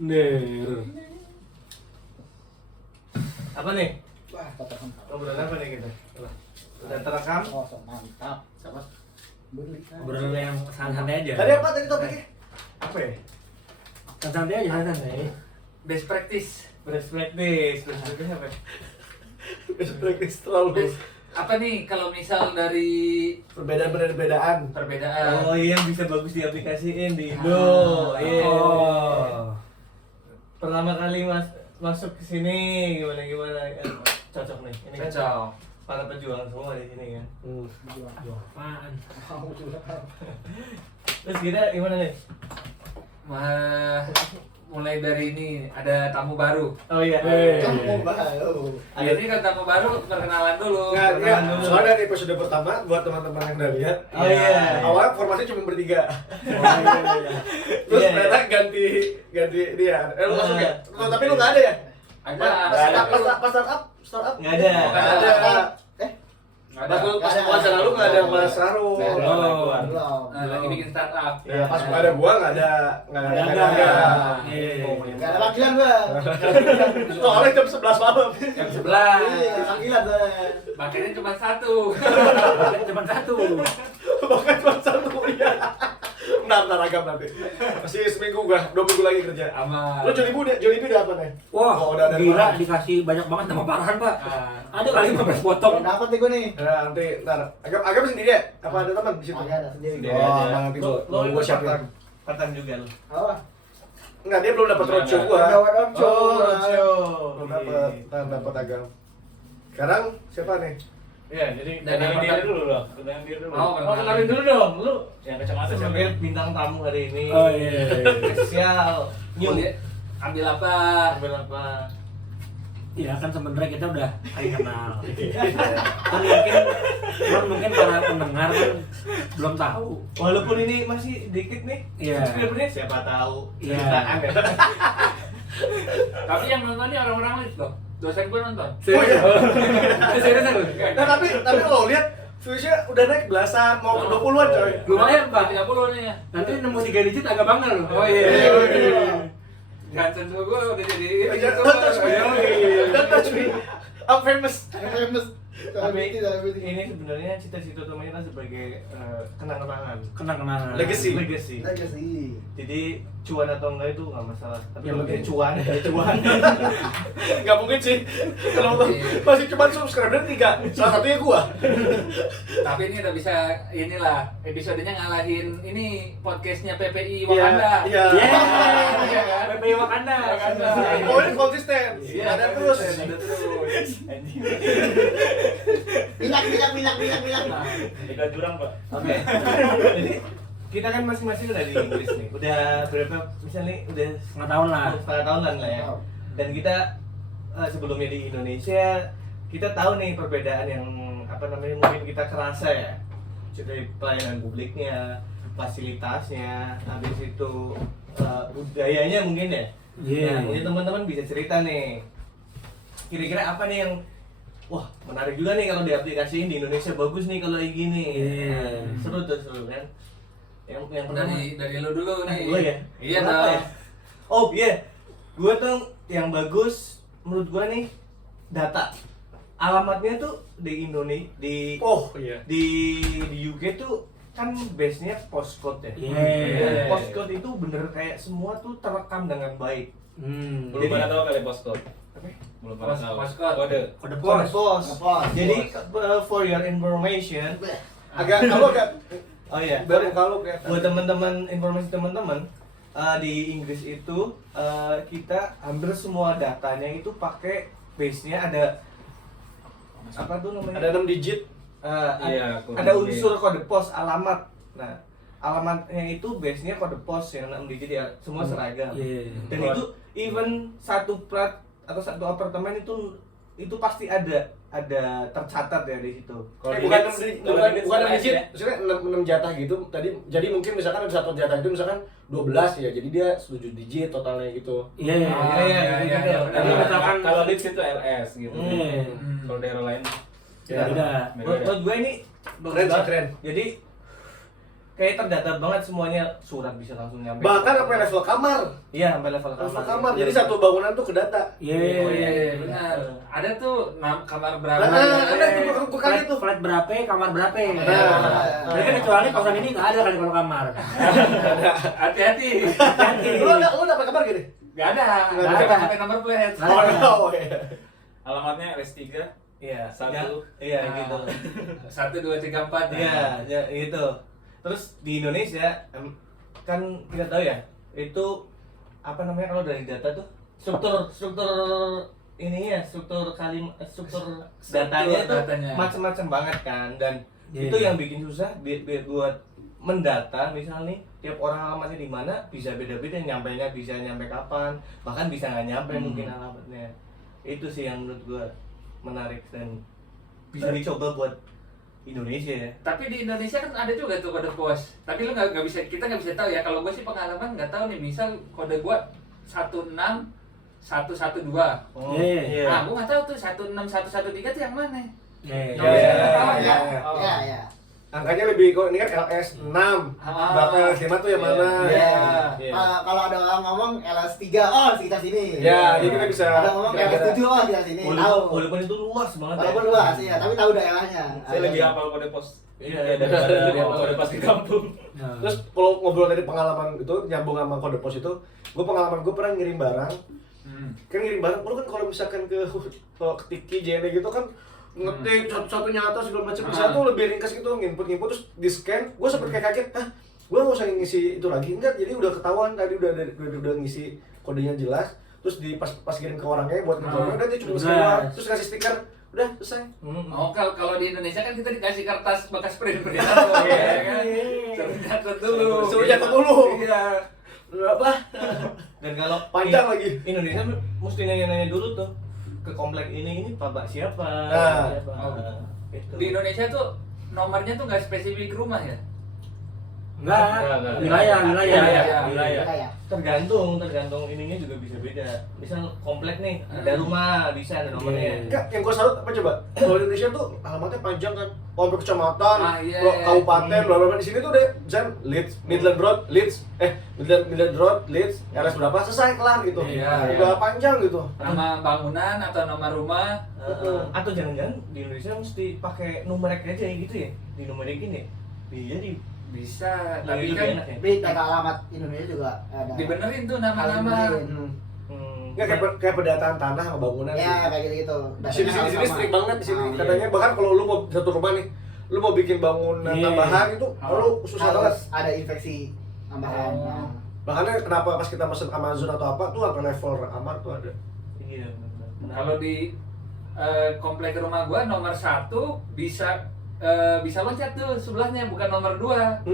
Ner. Apa nih? Wah, potongan. Obrolan apa nih kita? Udah terekam? Oh, mantap. Siapa? Beli. Obrolan yang santai aja. Tadi apa tadi topiknya? Apa ya? Santai aja, santai. Best practice. Best practice. Best practice apa ya? Best practice terlalu Apa nih kalau misal dari perbedaan. perbedaan? Oh iya, bisa bagus diaplikasiin di Indo. Ah. Iya. Oh. Pertama kali masuk ke sini gimana? Cocok nih. Ini kan Cocok. para pejuang semua di sini kan. Apaan? Terus kita gimana nih? Mulai dari ini ada tamu baru. Oh iya. Kamu baru. Ini kan tamu baru perkenalan dulu. Nggak, Perkenalan ya, dulu. soalnya dari episode pertama buat teman-teman yang udah lihat. Oh iya. Awalnya formasi cuma bertiga. Terus Iya. ternyata ganti dia. Lu masuk ya? Tapi lu nggak ada ya? Ada. Pas startup Nggak ada. Nggak ada. Nggak Pas ada. pas wawancara lu nggak ada Mas Saru. Nggak ada. Oh. Lagi bikin startup. Ya pas gua ada gua nggak ada. Iya. Enggak ada panggilan gua. Soalnya jam 11 malam. Jam 11. Iya, panggilan gua. Makanya cuma satu. Cuma satu. Bahkan cuma satu ya. Ntar agam nanti. Masih seminggu gua, 2 minggu lagi kerja. Aman. Lu Jollibee udah apa nih? Wah, Oh, udah ada gila Farhan. dikasih banyak banget sama Farhan, Pak. Ah. Ada kali 15 potong. Dapat nih gua nih. Ya, nanti ntar. Agam sendiri ya? Apa ada teman di situ? Agak ada sendiri. Sendiri Oh, aja. nanti Lo gua ikut siapin. part-time juga lo. Apa? Enggak, dia belum dapat roadshow gua. Dapat roadshow. Belum dapat, dapat agam. Sekarang siapa nih? Iya, jadi Dan yang kenalin diri pertama- dulu loh. Kenalin diri dulu. Oh, Oh, kenalin dulu dong. Lu Yang kacamata siapa? sebagai bintang tamu hari ini. Oh iya. Spesial. New. Boleh ambil apa? Ambil apa? Ya kan sebenarnya kita udah saling kenal. Kan mungkin para pendengar kan belum tahu. Walaupun ini masih dikit nih. Iya. Subscribernya siapa tahu. Iya. Ceritaan ya. Tapi yang nonton ini orang-orang list loh. Dosen gue nonton. Oh iya. Seriusan lu? Nah, tapi lo lihat viewsnya udah naik belasan, mau ke 20-an coy. Lumayan Pak, 30 nih ya. Nanti nemu 3 digit agak bangga loh. Oh iya. Gansen gue udah jadi ini. Don't touch me. Don't touch me. I'm famous. Famous. Tapi ini sebenarnya cita-cita utama kita sebagai kenang-kenangan. Kenang-kenangan. Legacy. Legacy. Aja sih. Jadi cuan atau enggak itu nggak masalah. Tapi Yang yang penting penting cuan, cuan. Gak mungkin sih. Kalau masih cuma subscriber 3, salah satunya gua. Tapi ini udah bisa inilah episodenya ngalahin ini podcastnya PPI Wakanda. Iya. Iya kan? PPI Wakanda. Wakanda. Pokoknya konsisten. Iya, Ada terus. ada terus. Minyak. Nah, Tiga jurang pak. Oke. Jadi kita kan masing-masing udah di Inggris nih. Udah berapa misalnya udah Setengah tahun lah. setengah tahunan lah ya. Dan kita sebelumnya di Indonesia kita tahu nih perbedaan yang apa namanya mungkin kita kerasa ya. Dari pelayanan publiknya, fasilitasnya, habis itu budayanya mungkin ya. Iya. Nah, mungkin teman-teman bisa cerita nih. Kira-kira apa nih yang wah menarik juga nih kalau diaplikasiin di Indonesia, bagus nih kalau kayak gini. Iya. Seru kan. Yang pertama dari lu dulu nih. gue ya. Iya Kenapa dong. ya? Oh iya, gue tuh yang bagus menurut gue nih data. Alamatnya tuh di Indonesia Oh iya. di UK tuh kan base-nya postcode ya. Iya. Dan postcode itu bener kayak semua tuh terekam dengan baik. Belum Jadi- pernah tahu kali postcode. Apa? Belum pernah tahu. Postcode. Kode. Kode Pos. pos. Jadi for your information, Agak oh iya, baru kalau kelihatan. buat teman-teman informasi teman-teman di Inggris itu kita hampir semua datanya itu pakai base-nya ada apa tuh namanya? Ada 6 digit. Iya, Ada unsur kode pos alamat. Nah, alamatnya itu base-nya kode pos yang 6 digit ya, semua seragam. Iya. Dan itu even satu plat atau satu apartemen itu pasti ada tercatat ya di situ. Kalau Bukan digit- 6 kalau digit bukan 6 sama digit, ya? maksudnya 6 jatah gitu. Jadi mungkin misalkan ada satu jatah itu misalkan 12 ya. Jadi dia 7 digit totalnya gitu. Iya. Iya. Jadi misalkan Kalau Leeds itu LS gitu. Iya. Kalau daerah lain Ya, beda. Menurut gue ini bagus Keren sih, banget. keren. Jadi kayak terdata banget semuanya, surat bisa langsung nyampe. Bahkan sampai level kamar. Iya, sampai level Level kamar. Jadi satu bangunan tuh kedata. Iya. Oh iya, benar. Ada tuh kamar berapa? Ada tuh gua kaget tuh. Flat berapa, kamar berapa. Nah. Mereka kecuali kosan ini nggak ada kali kalau kamar. Hati-hati. Hati-hati. Lu dapat kabar gini? Gak ada. Nggak Nggak ada. sampai nomor plate. Oh iya. Alamatnya RS3 Iya, Satu. Iya, Nah, gitu. 1, 2, 3, 4. Iya, ya gitu. Terus di Indonesia kan kita tahu ya, itu apa namanya kalau dari data tuh struktur ininya, struktur datanya tuh datanya. macam-macam banget kan, dan Iya, itu iya. yang bikin susah buat mendata. Misal nih tiap orang alamatnya di mana bisa beda-beda, nyampainya bisa nyampe kapan, bahkan bisa nggak nyampe mungkin alamatnya. Itu sih yang menurut gua menarik dan bisa dicoba buat Indonesia ya. Tapi di Indonesia kan ada juga tuh kode pos. Tapi lu nggak bisa, kita nggak bisa tahu ya. Kalau gue sih pengalaman nggak tahu nih. Misal kode gua 16112. Oh, Iya. Nah, gue nggak tahu tuh 16113 tuh yang mana. Iya. Iya. Iya. Angkanya lebih kok, ini kan LS 6. Berapa LS 5 tuh yang mana? Iya. Kalau ada orang ngomong LS3, oh sekitar sini. Ya, jadi kita bisa. Ada ngomong LS7, oh sekitar sini. Tahu. Walaupun itu luas banget. Walaupun luas ya, tapi tahu daerahnya. Saya lebih hafal kode pos. Iya, Daripada kode pos di kampung. Terus kalau ngobrol tadi pengalaman itu nyambung sama kode pos itu, gue pengalaman gue pernah ngirim barang. Kan ngirim barang, lu kan kalau misalkan ke Tiki JNE gitu kan ngetik satu-satu nyata segala macam. Bisa tuh lebih ringkas gitu, nginput terus di scan. Gue sempet kayak kaget, gue nggak usah ngisi itu lagi, enggak. Jadi udah ketahuan tadi udah ngisi kodenya jelas. Terus di pas kirim ke orangnya buat ngejawabnya, udah dia cuma scan terus kasih stiker, udah selesai. Oh, kalau di Indonesia kan kita dikasih kertas bekas print kan. Suruh catat dulu. Suruh catat dulu. Iya. Berapa? Dan kalau Panjang lagi. Indonesia mesti nanya-nanya dulu tuh ke komplek ini bapak siapa? Nah. Siapa? Oh. Gitu. Di Indonesia tuh nomornya tuh nggak spesifik rumah ya. Enggak. Enggak. Wilayah. Kayak. tergantung ininya juga bisa beda. Misal komplek nih, ada rumah bisa ada nomornya. Enggak, yang gue salut apa coba? Kalau di Indonesia tuh alamatnya panjang kan, sampai kecamatan, Iya. kabupaten, bla bla bla. Di sini tuh deh, misalnya Leeds, Midland Road, Leeds, Midland Road, Leeds, RS berapa, selesai kelar gitu. Iya. Udah panjang gitu. Nama bangunan atau nama rumah. Atau jangan-jangan di Indonesia mesti pakai numerik aja gitu ya, dinumerikin ya. Iya di Bisa, lebih tapi lebih kan enak ya. Tapi data alamat Indonesia juga ada. dibenerin tuh nama-nama. Enggak kayak pendataan tanah sama bangunan. Ya kayak gitu. Di sini strict banget di sini. Katanya bahkan kalau lu mau satu rumah nih, lu mau bikin bangunan Iya. tambahan itu lu susah banget. Harus ada infeksi tambahan. Oh. Nah. Makanya kenapa pas kita pesen Amazon atau apa tuh sampai level kamar tuh ada. Iya benar. Kalau di komplek rumah gua nomor 1 bisa loncat tuh sebelahnya, bukan nomor 2.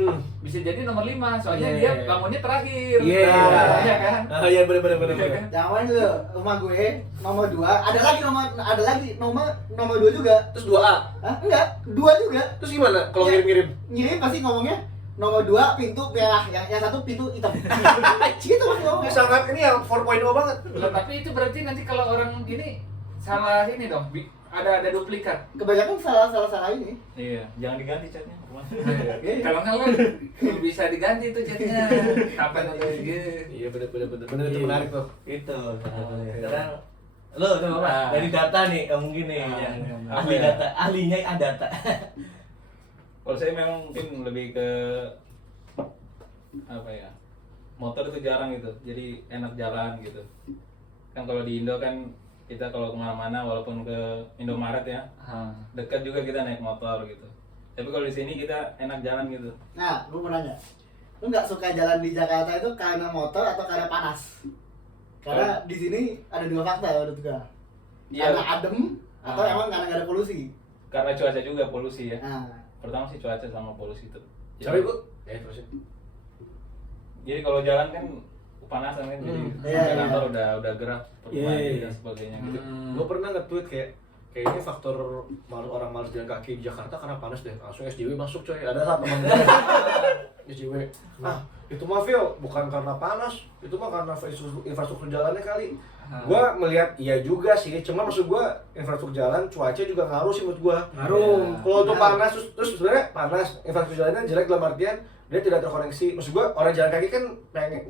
Bisa jadi nomor 5, soalnya Iya. dia bangunnya terakhir. Iya. Iya kan? Ah iya benar. Iya kan? Jangan dulu, rumah gue nomor 2, ada lagi nomor 2 juga. Terus 2A. Hah? Enggak, 2 juga. Terus gimana kalau Iya. ngirim-ngirim? Ngirim pasti ngomongnya nomor 2 pintu merah, yang satu pintu hitam. Gitu pasti ngomongnya. Sangat ini yang 4.0 banget. Loh, tapi itu berarti nanti kalau orang ini salah ini dong, ada duplikat. Kebanyakan salah ini. Iya, jangan diganti catnya. Kalau nggak lu bisa diganti tuh chatnya. Kapan atau gitu. Iya benar itu menarik tuh. Itu Oke. sekarang lo coba Pak, Ah. dari data nih mungkin nih Ah, yang iya. ahli Apa ya? data, ahlinya data. Kalau saya memang mungkin lebih ke apa ya? Motor itu jarang gitu, jadi enak jalan gitu. Kan kalau di Indo kan kita kalau kemana-mana walaupun ke Indomaret ya dekat juga kita naik motor gitu. Tapi kalau di sini kita enak jalan gitu. Nah, gue mau nanya. Lu nggak suka jalan di Jakarta itu karena motor atau karena panas? Karena di sini ada 2 faktor menurut gua. Iya. Karena adem atau Ah. emang karena nggak ada polusi. Karena cuaca juga polusi ya. Nah, Pertama sih cuaca sama polusi itu. Tapi gua terusin. Jadi kalau jalan kan kepanasan kan, jadi Iya, sampai iya. kantor udah gerak Iya. dan sebagainya gitu. Gue pernah nge-tweet kayaknya faktor orang malas jalan kaki di Jakarta karena panas deh. Langsung SJW masuk coy. Ada satu teman gue. SJW. Ah, itu mah Phil, bukan karena panas, itu mah karena infrastruktur jalannya kali. Gua melihat iya juga sih, cuma maksud gua infrastruktur jalan, cuaca juga ngaruh sih menurut gua. Ngaruh. Kalau untuk panas terus sebenarnya panas, infrastruktur jalannya jelek dalam artian dia tidak terkoneksi. Maksud gua orang jalan kaki kan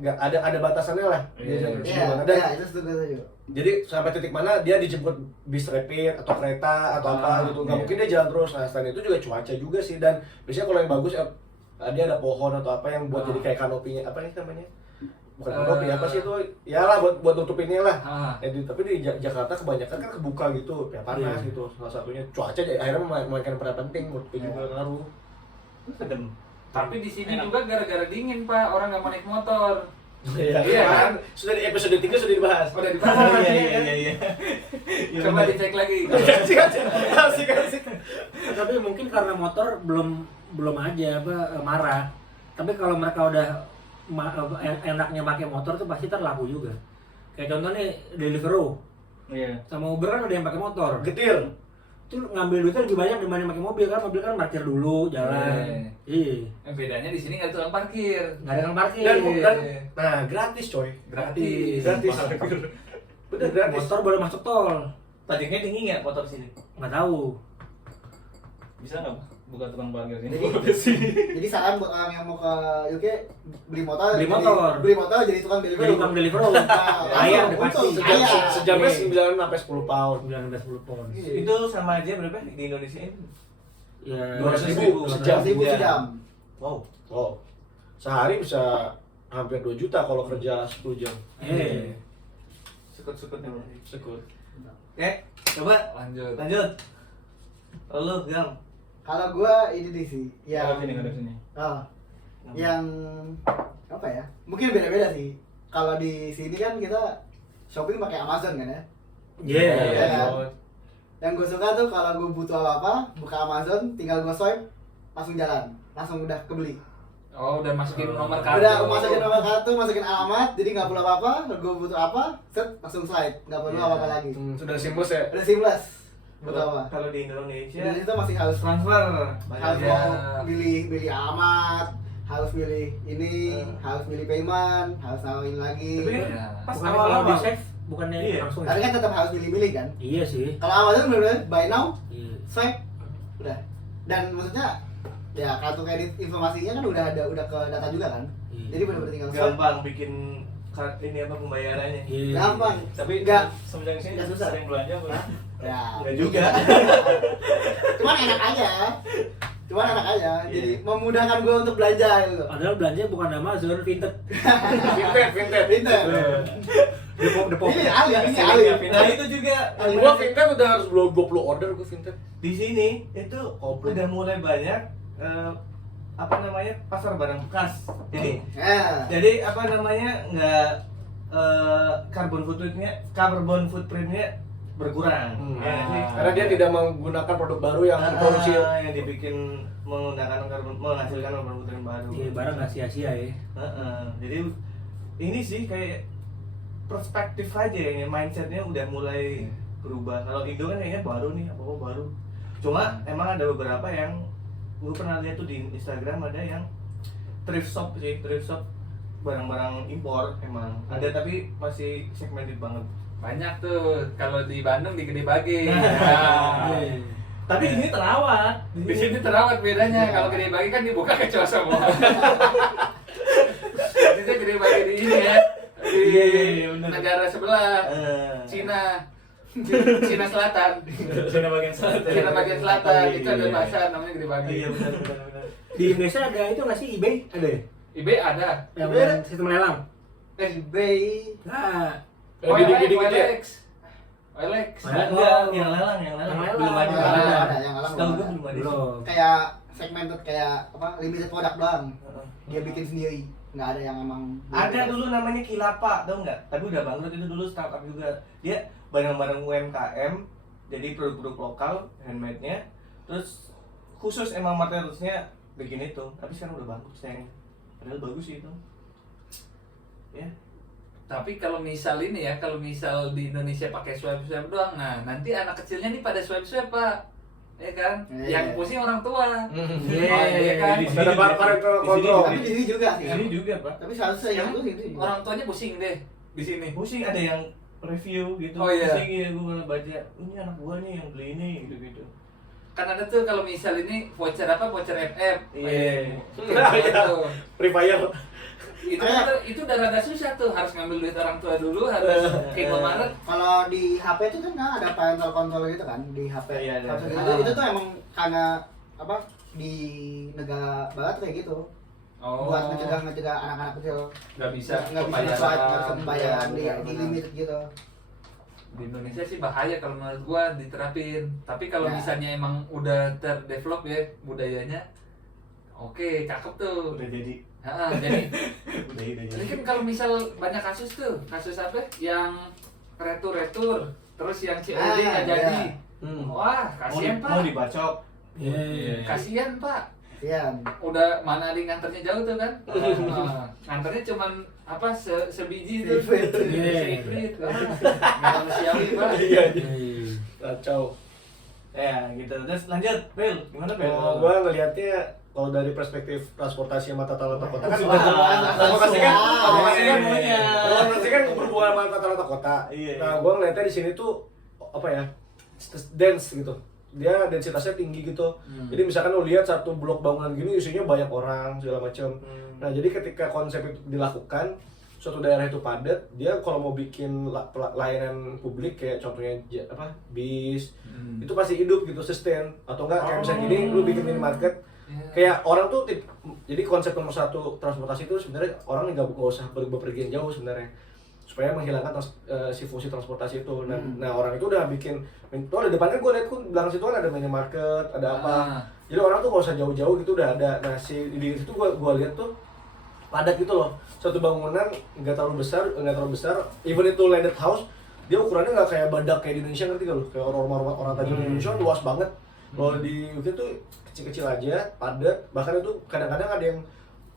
nggak ada batasannya lah. Dia jalan kaki gimana. Dan Iya, itu setuju. jadi sampai titik mana dia dijemput bis rapid atau kereta atau apa gitu. Nggak mungkin dia jalan terus. Nah, selain itu juga cuaca juga sih. Dan biasanya kalau yang bagus dia ada pohon atau apa yang buat jadi kayak kanopinya, apa nih namanya? Bukan kanopi, apa sih itu? Ya lah buat nutupinnya lah. Tapi di Jakarta kebanyakan kan kebuka gitu, ya panas gitu. Salah satunya cuaca akhirnya memainkan peran penting menurut juga ngaruh. Adem. Tapi di sini juga gara-gara dingin Pak, orang nggak mau naik motor. Iya kan? Sudah di episode 3 sudah dibahas. Udah dibahas. Iya. Coba dicek lagi. Asik. Tapi mungkin karena motor belum aja marah. Tapi kalau mereka udah enaknya pakai motor tuh pasti terlaku juga. Kayak contohnya Deliveroo. Iya. Sama Uber kan ada yang pakai motor. Getir. Itu ngambil duitnya lebih banyak dibanding pakai mobil kan parkir parkir dulu jalan. Iya. Bedanya di sini nggak tukang parkir. Nggak ada yang parkir. Dan nah gratis coy. Gratis. Bener gratis. Motor boleh masuk tol. Pajaknya tinggi nggak motor sini? Nggak tahu. Bisa nggak buka tukang parkir sini? Jadi saran buat orang yang mau ke UK beli motor jadi tukang Jadi delivery. tukang Deliveroo. Ayah udah pasti. Sejamnya 9 sampai 10 pound. 9-10 pound. Itu sama aja berapa di Indonesia ini? Ya 200.000 sejam. 100.000 sejam. Wow. Oh. Sehari bisa hampir 2 juta kalau kerja 10 jam. Sekut-sekutnya. Sekut. Coba Lanjut. Lalu Gang. Kalau gua ini sih Ada sini. yang apa ya? Mungkin beda-beda sih. Kalau di sini kan kita shopping pakai Amazon kan ya. Iya. Yang gue suka tuh kalau gue butuh apa-apa, buka Amazon, tinggal gue swipe, langsung jalan, langsung udah kebeli. Oh, udah masukin nomor kartu. Udah masukin nomor kartu, masukin alamat, jadi nggak perlu apa-apa. Gue butuh apa, set langsung slide, nggak perlu apa-apa lagi. Sudah seamless ya? Udah seamless. Butuh apa? Kalau di Indonesia Di Indonesia masih harus transfer. harus Ya. mau pilih alamat, harus pilih ini, harus pilih payment, harus nawarin lagi. Tapi kan Ya. pas Bukannya kalau di awal-awal save bukannya Iya. langsung Tapi ya? kan tetap harus pilih-pilih kan. Iya sih. Kalau Amazon bener-bener buy now, Iya. swipe, udah. Dan maksudnya ya kartu kredit informasinya kan udah ke data juga kan. Iya. Jadi bener-bener tinggal swipe. gampang bikin ini apa pembayarannya. Iya. Gampang. Tapi Nggak- semenjak sini nggak susah. sering belanja apa? Ya. Enggak juga. Cuman enak aja. Jadi memudahkan gue untuk belanja gitu. Padahal belanja bukan Amazon, Vinted. Vinted. Pinter. Depok. Ini ahli. Nah, itu juga Gua Vinted udah harus 20 order gua Vinted. di sini itu Komplit. udah mulai banyak apa namanya pasar barang bekas. Jadi Ya. apa namanya nggak carbon footprintnya berkurang. Ya nggak sih? Karena dia tidak menggunakan produk baru yang diproduksi. Yang dibikin menghasilkan carbon footprint baru. Iya, barang nggak sia-sia ya. Jadi ini sih kayak perspektif aja ya, mindsetnya udah mulai berubah. Kalau Indo kan kayaknya baru nih, apa baru. Cuma emang ada beberapa yang gue pernah lihat tuh di Instagram ada yang thrift shop barang-barang impor emang ada tapi masih segmented banget. Banyak tuh. Kalau di Bandung di Gede Bage. Nah. Tapi di sini terawat. Di sini terawat bedanya. Kalau Gede Bage kan dibuka kecoa semua. Maksudnya Gede Bage di ini ya. Di Iya, bener. negara sebelah. Cina Selatan. Cina bagian selatan. Cina bagian selatan. Iya, Itu ada iya. pasar namanya Gede Bage. Iya benar. Di Indonesia ada itu nggak sih eBay? Ada ya? eBay ada. Yang eBay ada? sistem lelang. eBay. Nah, Gede-gede. OLX. Enggak, yang lelang. Yang Belum lelang. ada. Ada yang ngalang Setahu belum gue ada. belum ada. belum. Kayak segmented kayak apa limited product doang. Dia bikin sendiri. Nggak ada yang emang Ada dulu namanya Kilapa, tau nggak? Tapi udah bangkrut itu dulu startup juga. Dia barang-barang UMKM, jadi produk-produk lokal, handmade-nya. Terus khusus emang materialsnya bikin itu. Tapi sekarang udah bangkrut sayang. Padahal bagus sih itu. Ya. Tapi kalau misal ini ya, kalau misal di Indonesia pakai swipe doang, nah nanti anak kecilnya nih pada swipe Pak. ya kan? Iya. Yang pusing orang tua. Iya. Oh, iya kan? Di sini Ada juga. parental Di sini control. Tapi di sini juga Di sih. sini juga, Pak. Tapi seharusnya yang itu gitu. Orang tuanya pusing deh di sini. Pusing ada yang review gitu. Oh, iya. Pusing ya gue malah baca, ini anak gua nih yang beli ini gitu-gitu. Kan ada tuh kalau misal ini voucher apa? Voucher FF. Iya. Itu. Free Fire. Itu udah rada susah tuh, harus ngambil duit orang tua dulu, harus ke Indomaret. Kalau di HP itu kan ada parental control gitu kan di HP. Iya, ada. Harusnya gitu. Itu tuh emang karena apa di negara barat kayak gitu. Oh. Buat ngecegah anak-anak kecil Nggak bisa nggak bisa swipe, nggak bisa pembayaran di limited gitu. Di Indonesia sih bahaya kalau menurut gua diterapin. Tapi kalau Ya. misalnya emang udah terdevelop ya budayanya, oke, cakep tuh. Udah jadi. Jadi Udah ini kan kalau misal banyak kasus tuh, kasus apa? Yang retur, terus yang COD nggak iya. jadi. Hmm. Wah, kasihan Mau Pak. dibacok. Iya. Kasihan Pak. Iya. Udah mana ada yang nganternya jauh tuh kan? Nganternya cuman apa sebiji tuh. Siprit. Siprit. Nggak manusiawi Pak. Iya. Iya. Kacau. Ya gitu. Terus lanjut, Bel. Gimana Bel? Kalau gua ngelihatnya kalau dari perspektif transportasi sama tata letak kota kan Transportasi kan maunya. transportasi kan berhubungan sama tata letak kota. Iya. Nah, gua ngeliatnya di sini tuh apa ya? Dense gitu. Dia densitasnya tinggi gitu. Jadi misalkan lo lihat satu blok bangunan gini isinya banyak orang segala macam. Nah, jadi ketika konsep itu dilakukan, suatu daerah itu padat, dia kalau mau bikin layanan publik kayak contohnya bis, itu pasti hidup gitu, sustain. Atau enggak kayak misalnya gini, lu bikin minimarket, kayak orang tuh, jadi konsep nomor satu transportasi itu sebenarnya orang nggak usah berpergian jauh sebenarnya, supaya menghilangkan si fungsi transportasi itu. Nah orang itu udah bikin, tuh ada depan kan gue liat belakang situ kan ada minimarket, ada apa. Jadi orang tuh nggak usah jauh-jauh gitu udah ada. Nah di situ gue lihat tuh padat gitu loh, satu bangunan nggak terlalu besar, even itu landed house, dia ukurannya nggak kayak badak kayak di Indonesia, ngerti gak lo? Kayak rumah orang tajam di Indonesia luas banget. Kalau di UK tuh kecil-kecil aja, padat, bahkan itu kadang-kadang ada yang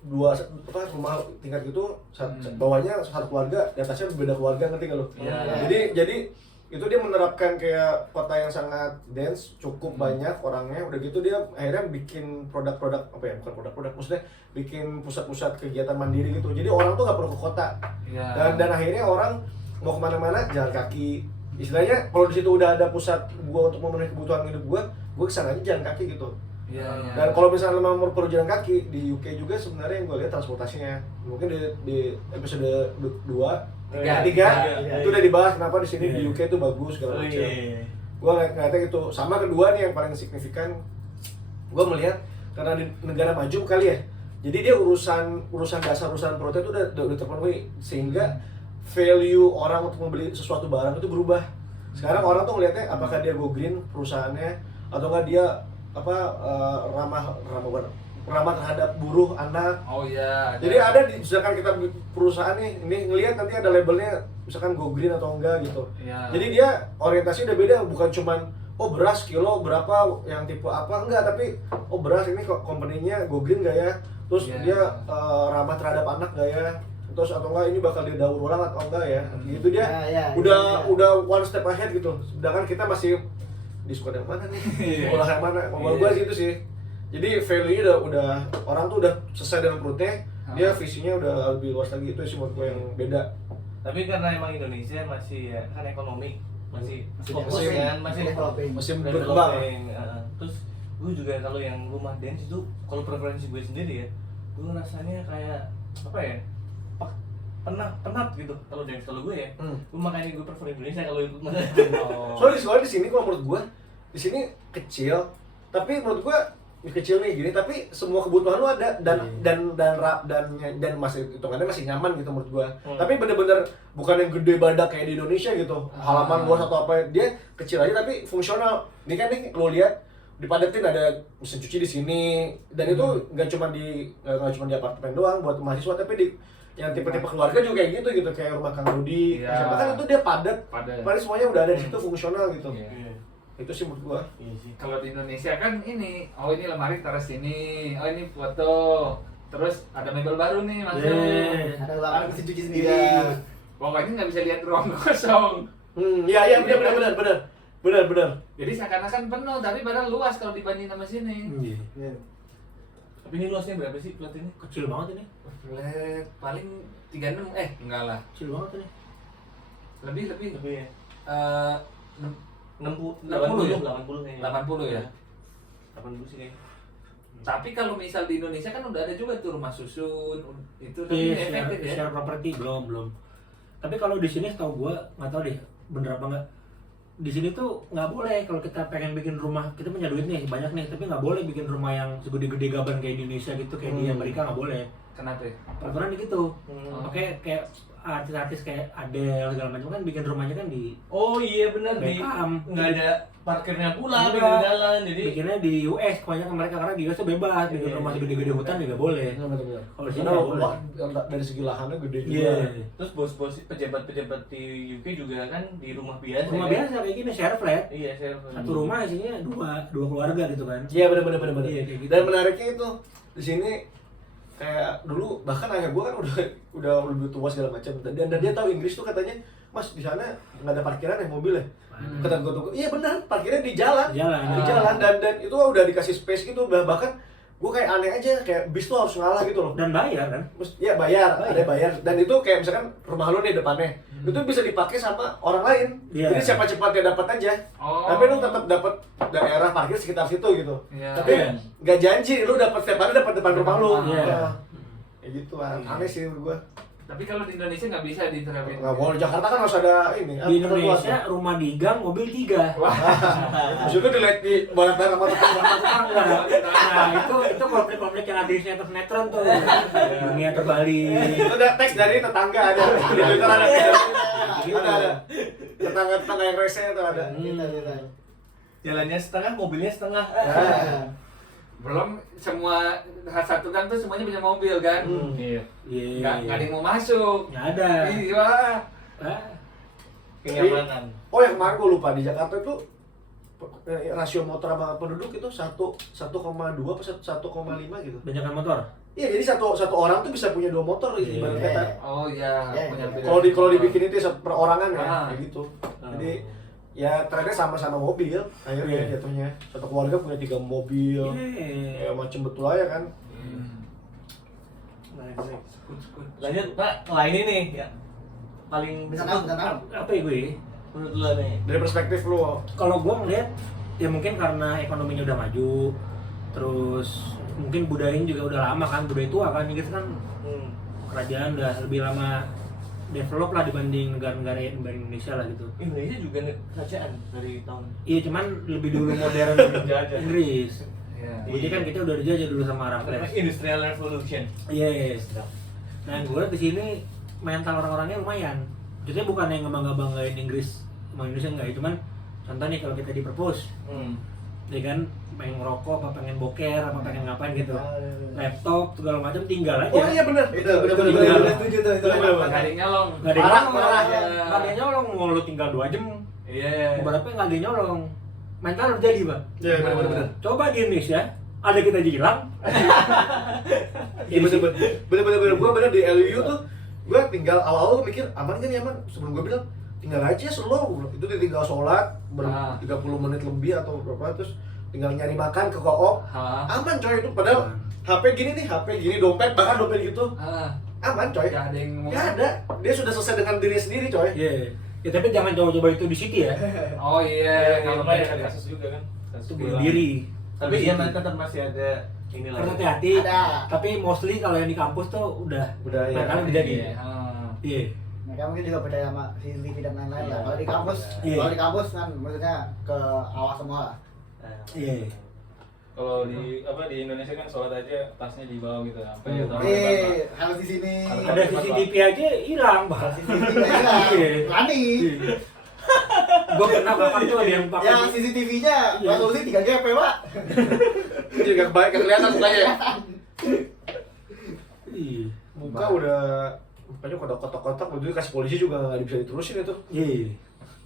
rumah tingkat gitu, bawahnya satu keluarga, di atasnya beda keluarga, ngerti gak lo? Jadi itu dia menerapkan kayak kota yang sangat dense, cukup banyak orangnya, udah gitu dia akhirnya bikin produk-produk apa ya, bukan produk-produk, maksudnya bikin pusat-pusat kegiatan mandiri gitu. Jadi orang tuh gak perlu ke kota. Dan akhirnya orang mau kemana-mana jalan kaki. Istilahnya kalau di situ udah ada pusat gua untuk memenuhi kebutuhan hidup gua kesana aja jalan kaki gitu. Dan kalau misalnya memang perlu jalan kaki di UK juga sebenarnya yang gue lihat transportasinya mungkin di episode 3 itu udah dibahas kenapa di sini di UK itu bagus segala macam. Gue ngeliatnya gitu. Sama kedua nih yang paling signifikan, gue melihat karena di negara maju kali ya, jadi dia urusan dasar, urusan perutnya itu udah terpenuhi, sehingga value orang untuk membeli sesuatu barang itu berubah. Sekarang orang tuh ngeliatnya apakah dia go green perusahaannya atau enggak dia ramah terhadap buruh, anak. Oh iya. Jadi ada di misalkan kita perusahaan nih, ini ngelihat nanti ada labelnya misalkan go green atau enggak gitu. Jadi dia orientasi udah beda, bukan cuman oh beras kilo berapa yang tipe apa, enggak, tapi oh beras ini kok company-nya go green enggak ya? Terus dia ramah terhadap anak enggak ya? Terus atau enggak ini bakal didaur ulang atau enggak ya? Gitu dia. Udah one step ahead gitu. Sedangkan kita masih di squad yang mana nih? Olah yang mana? Kalau gua gitu sih. Jadi value-nya udah orang tuh udah selesai dengan perutnya, dia visinya udah lebih luas lagi. Itu sih menurut gua yang beda. Tapi karena emang Indonesia masih ya kan ekonomi masih fokus masih kan, masih berkembang. Terus gue juga kalau yang rumah dance itu kalau preferensi gue sendiri ya, gue rasanya kayak apa ya, penat gitu kalau dance kalau gue ya. Gue makanya gue prefer Indonesia kalau ikut. Soalnya di sini kalau menurut gua di sini kecil, tapi menurut gua kecil nih gini, tapi semua kebutuhan lu ada dan masih hitungannya masih nyaman gitu menurut gua. Tapi bener-bener bukan yang gede badak kayak di Indonesia gitu, halaman luas atau apa, dia kecil aja tapi fungsional. Ini kan nih lu lihat dipadetin, ada mesin cuci di sini, dan itu nggak cuma di apartemen doang buat mahasiswa, tapi di yang tipe-tipe keluarga juga kayak gitu kayak rumah Kang Rudi. Bahkan itu dia padat. Semuanya udah ada di situ, fungsional gitu. Itu sih menurut gua. Kalau di Indonesia kan ini, oh ini lemari taruh sini, oh ini foto, terus ada mebel baru nih masuk. Ada ruangan mesin cuci sendiri. Pokoknya nggak bisa lihat ruang kosong. Iya benar. Benar. Jadi seakan-akan penuh, tapi padahal luas kalau dibanding sama sini. Iya. Tapi ini luasnya berapa sih plot ini? Kecil banget ini. Flat paling 36, enggak lah. Kecil banget ini. Lebih. Lebih ya. 80 80 ya? 80 kayaknya. 80 ya. 80 sih kayaknya. Tapi kalau misal di Indonesia kan udah ada juga tuh rumah susun, itu kan Iya, efektif ya. share properti belum. Tapi kalau di sini setahu gua nggak tahu deh bener apa nggak. Di sini tuh nggak boleh kalau kita pengen bikin rumah, kita punya duit nih banyak nih, tapi nggak boleh bikin rumah yang segede-gede gaban kayak di Indonesia gitu, kayak di Amerika nggak boleh. Kenapa ya? Peraturan gitu. Hmm. Oke, kayak artis-artis kayak Adele segala macam kan bikin rumahnya kan di Oh iya benar di Beckham. nggak ada parkirnya pula Enggak. pinggir jalan jadi bikinnya di US kebanyakan mereka, karena di US tuh bebas bikin Iya, rumah iya. segede-gede hutan juga boleh. Benar. Kalau di sini Karena nggak boleh. dari segi lahannya gede juga. Iya. terus bos-bos pejabat-pejabat di UK juga kan di rumah biasa. Rumah kan? biasa kayak gini share flat. Iya, saya Satu rumah isinya dua keluarga gitu kan. Iya benar. Iya, kayak gitu. Dan menariknya itu di sini kayak dulu bahkan ayah gue kan udah lebih tua segala macam dan dia tahu Inggris tuh katanya, Mas di sana nggak ada parkiran ya mobil ya. Kata gue tuh, iya benar parkirnya di jalan. Di jalan. Di jalan dan itu udah dikasih space gitu, bahkan gue kayak aneh aja kayak bis tuh harus ngalah gitu loh. Dan bayar kan? Ya bayar, ada bayar dan itu kayak misalkan rumah lu nih depannya itu bisa dipakai sama orang lain. Iya. Jadi siapa cepatnya dapat aja. Oh. Tapi lu tetap dapat daerah parkir sekitar situ gitu. Iya. Tapi nggak janji lu dapat setiap hari dapat depan rumah lu. Iya. Nah, kayak gitu aneh sih menurut gua. Tapi kalau di Indonesia nggak bisa diterapin. Nggak boleh, Jakarta kan harus ada ini. Di Indonesia rumah di gang, mobil 3. Maksudnya dilihat di barat-barat sama tetangga. Nah, itu konflik-konflik yang ada di sinetron tuh. Dunia terbalik. Itu ada teks dari tetangga ada. Di Twitter ada. Ada. Tetangga yang rese itu ada. Gitu. jalannya setengah, mobilnya setengah. Belum semua satu gang tuh semuanya punya mobil kan. Iya. Iya. Nggak ada yang mau masuk. Nggak ada. Iya. Ah, Kenyamanan. Oh yang kemarin gue lupa di Jakarta itu rasio motor sama penduduk itu 1,2 apa 1,5 gitu. Banyakan motor. Iya jadi satu orang tuh bisa punya 2 motor Iya. ibarat kata. Oh iya, Iya, punya iya. beda. Kalau dibikin itu perorangan ya Ah. kayak gitu. Jadi ya trennya sama-sama mobil akhirnya Iya. jatuhnya. Satu keluarga punya 3 mobil. Ya Iya. macam betul aja kan. Lanjut Pak, wah ini nih ya paling Bisa tahu. Apa ya gue? menurut lo nih. Dari perspektif lu. Kalau gue ngeliat ya mungkin karena ekonominya udah maju, terus mungkin budayanya juga udah lama kan, budaya tua kan, Inggris kan kerajaan udah lebih lama develop lah dibanding negara-negara Indonesia lah gitu. Indonesia juga kerajaan dari tahun. Iya cuman lebih dulu modern Jajah. Inggris. Iya. Jadi kan kita udah dijajah dulu sama Arab Flash. Industrial Revolution. Yes. Nah gue liat di sini mental orang-orangnya lumayan. Maksudnya bukan yang ngebangga-banggain Inggris sama Indonesia enggak ya, cuman contoh nih kalau kita di perpus, ya kan pengen ngerokok apa pengen boker apa pengen ngapain gitu, laptop segala macam tinggal aja. Oh iya benar. Itu benar setuju tuh itu. Nggak ada yang nyolong. Nggak ada yang Parah, nyolong, parah. nggak ada yang nyolong, mau lu tinggal 2 jam, Iya. berapa nggak ada yang nyolong, mental harus jadi bang. Iya benar. Coba di Indonesia ada kita hilang. Iya bener gue bener di LU tuh gue tinggal awal-awal mikir aman kan ya aman, sebelum gue bilang tinggal aja slow, itu tinggal sholat 30 menit lebih atau berapa, terus tinggal nyari makan ke koop aman coy. Itu padahal HP gini nih, HP gini, dompet bahkan dompet gitu aman coy, Nggak ada yang mau. nggak ada, dia sudah selesai dengan diri sendiri coy. Iya. Ya tapi jangan coba-coba itu di City ya. Oh iya, kalau Kalau kayak ada kasus juga kan. Itu bunuh diri. Tapi dia tetap masih ada inilah. Harus hati-hati. Ada. Tapi mostly kalau yang di kampus tuh udah ya. mereka udah jadi. Iya. Iya. Mereka mungkin juga percaya sama CCTV dan lain-lain lah. Kalau di kampus, Iya. kalau di kampus kan maksudnya ke awas semua lah. Iya. Kalau di Indonesia kan sholat aja tasnya di bawah gitu sampai taruh di Harus di sini. Ada CCTV aja hilang, Bang. CCTV hilang. Iya. Berani. Gue pernah bahkan tuh ada yang pakai Ya CCTV-nya Iya. resolusi 3GP, Pak. Jadi gak baik, gak kelihatan mukanya. Iya. Muka udah mukanya kotak-kotak, begitu kasih polisi juga nggak bisa diterusin itu. Iya.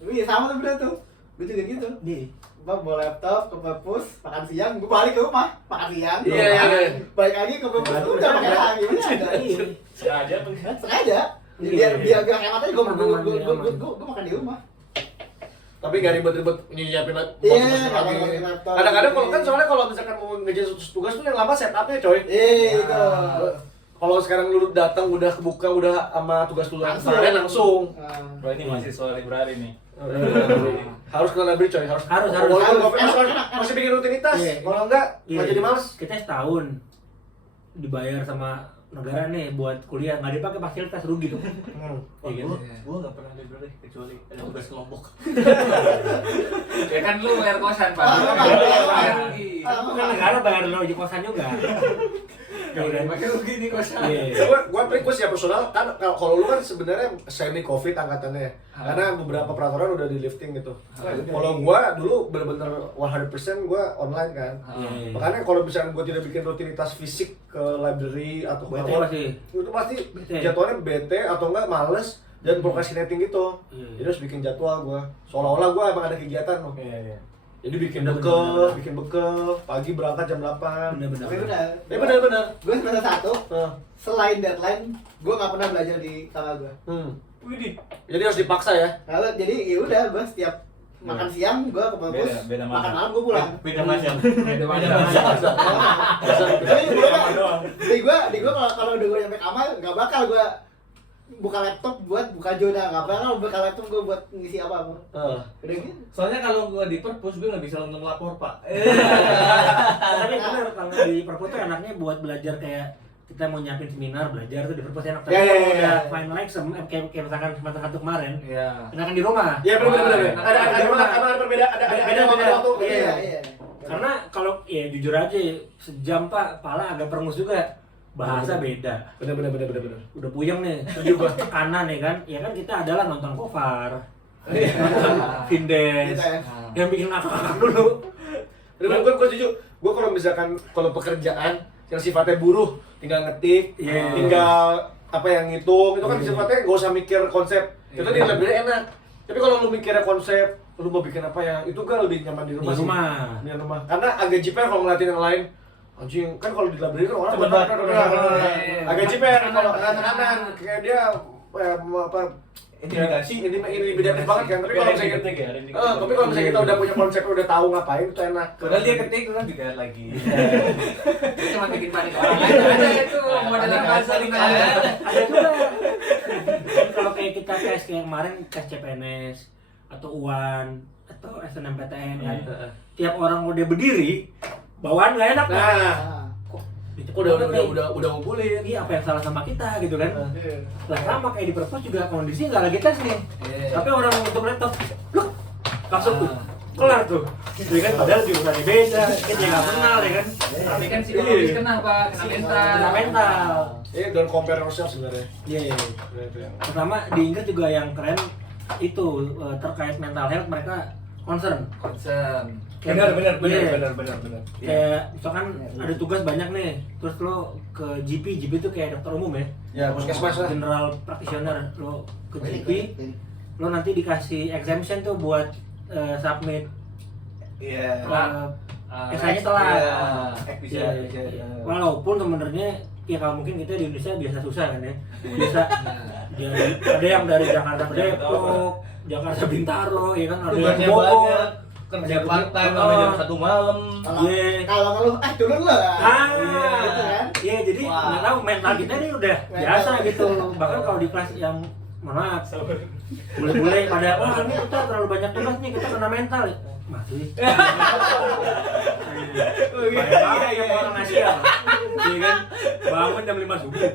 Iya sama tuh bener tuh. Gue juga gitu. Iya. Gua bawa laptop ke perpus, makan siang, gue balik ke rumah, makan siang, Iya, iya. balik lagi ke perpus, Balik udah pakai lagi. lagi, udah ada. Iya. sengaja apa Sengaja, Iya. biar gak hemat aja, gue Aman, aman. makan di rumah. Tapi nggak ribet-ribet nyiapin Iya, lagi. laptop. Kadang-kadang kalau kan soalnya kalau misalkan mau ngerjain tugas tuh yang lama setupnya coy. Itu. Kalau sekarang lu datang udah kebuka udah sama tugas lu langsung. Bro ini mahasiswa library nih. Harus ke library coy, harus. Harus. Masih bikin rutinitas. Iya. Kalau enggak nggak jadi males. Kita setahun dibayar sama negara nih buat kuliah, nggak dipakai fasilitas, rugi tuh. Iya kan? Gua nggak pernah library kecuali ada tugas kelompok. Ya kan lu bayar kosan, Pak. Bayar. Kan negara bayar lo di kosan juga. Kalau udah pakai rugi nih kosan. Iya. Gua request ya personal kan kalau lu kan sebenarnya semi covid angkatannya karena beberapa peraturan udah di lifting gitu. Kalau gua dulu benar-benar 100% gua online kan. Makanya kalau misalnya gua tidak bikin rutinitas fisik ke library atau ke mall, itu pasti jadwalnya bete atau enggak males dan procrastinating gitu. Jadi harus bikin jadwal gua. Seolah-olah gua emang ada kegiatan loh. Jadi bikin bekal, pagi berangkat jam 8. Bener. Gue semester 1, selain deadline, gue nggak pernah belajar di kamar gue. Jadi harus dipaksa ya. Lalu jadi ya udah gue setiap makan siang gue ke kampus, Beda makan macam. malam gue pulang. Beda macam. Tapi di gue kalau udah gue nyampe kamar nggak bakal gue buka laptop buat buka zona, nggak bakal buka laptop gue buat ngisi apa. Udah gitu. Soalnya kalau gua di perpus gua nggak bisa nonton lapor, Pak. Tapi bener, kalau di perpus tuh enaknya buat belajar kayak kita mau nyiapin seminar, belajar tuh di perpus enak. Tapi kalau udah final exam, kayak misalkan semester 1 kemarin, enakan di rumah. Iya benar. Ada perbedaan waktu. Iya. Karena kalau ya jujur aja sejam Pak, pala agak perengus juga. Bahasa beda. Bener. Udah puyeng nih, juga kanan nih kan. Ya kan kita adalah nonton Kofar, nonton Vindes, yang bikin akak-akak dulu. Bener, gue setuju. Gue kalau misalkan kalau pekerjaan yang sifatnya buruh, tinggal ngetik, tinggal apa yang ngitung, itu kan sifatnya gak usah mikir konsep. Itu di library enak. Tapi kalau lu mikirnya konsep, lu mau bikin apa ya, itu kan lebih nyaman di rumah. Di rumah. Karena agak jiper kalau ngeliatin yang lain. Anjing, kan kalau di library kan orang agak jiper kalau kanan kayak dia apa intimidatif banget kan. Tapi kalau misalnya kita udah punya konsep, udah tahu ngapain, itu enak. Padahal dia ketik kan juga lagi. Dia cuma bikin panik orang lain. Ada itu modelan bahasa di Ada juga. Kalau kayak kita tes kayak kemarin tes CPNS atau UAN atau SNMPTN kan. Tiap orang udah berdiri, bawaan nggak enak. Udah ngumpulin. Iya, apa yang salah sama kita gitu kan? Lah sama kayak di perpus juga kondisi nggak lagi tes nih. Tapi orang untuk laptop, loh langsung kelar tuh. Jadi kan padahal jurusannya beda, kita nggak kenal ya kan? Tapi kan psikologis kena, Pak, kena mental. Dan compare yourself sebenarnya. Iya. Pertama di Inggris juga yang keren itu terkait mental health mereka concern. Benar. Kayak misalkan ada tugas banyak nih, terus lo ke GP itu kayak dokter umum ya. Ya, puskesmas lah. General practitioner, lo ke GP, lo nanti dikasih exemption tuh buat submit. Iya. Esainya telat. Bisa. Walaupun sebenarnya ya kalau mungkin kita di Indonesia biasa susah kan ya. Biasa ada yang dari Jakarta ke Depok, Jakarta Bintaro, ya kan ada yang Bogor. Kerja part time sampai jam 1 malam. Kalau ngeluh, turun lah. Gitu kan? Iya, jadi nggak tahu mental kita ini udah biasa gitu. Bahkan kalau di kelas yang maaf, bule-bule pada wah ini kita terlalu banyak tugas nih, kita kena mental. Masih. Banyak yang orang Asia, iya kan? Bangun jam 5 subuh.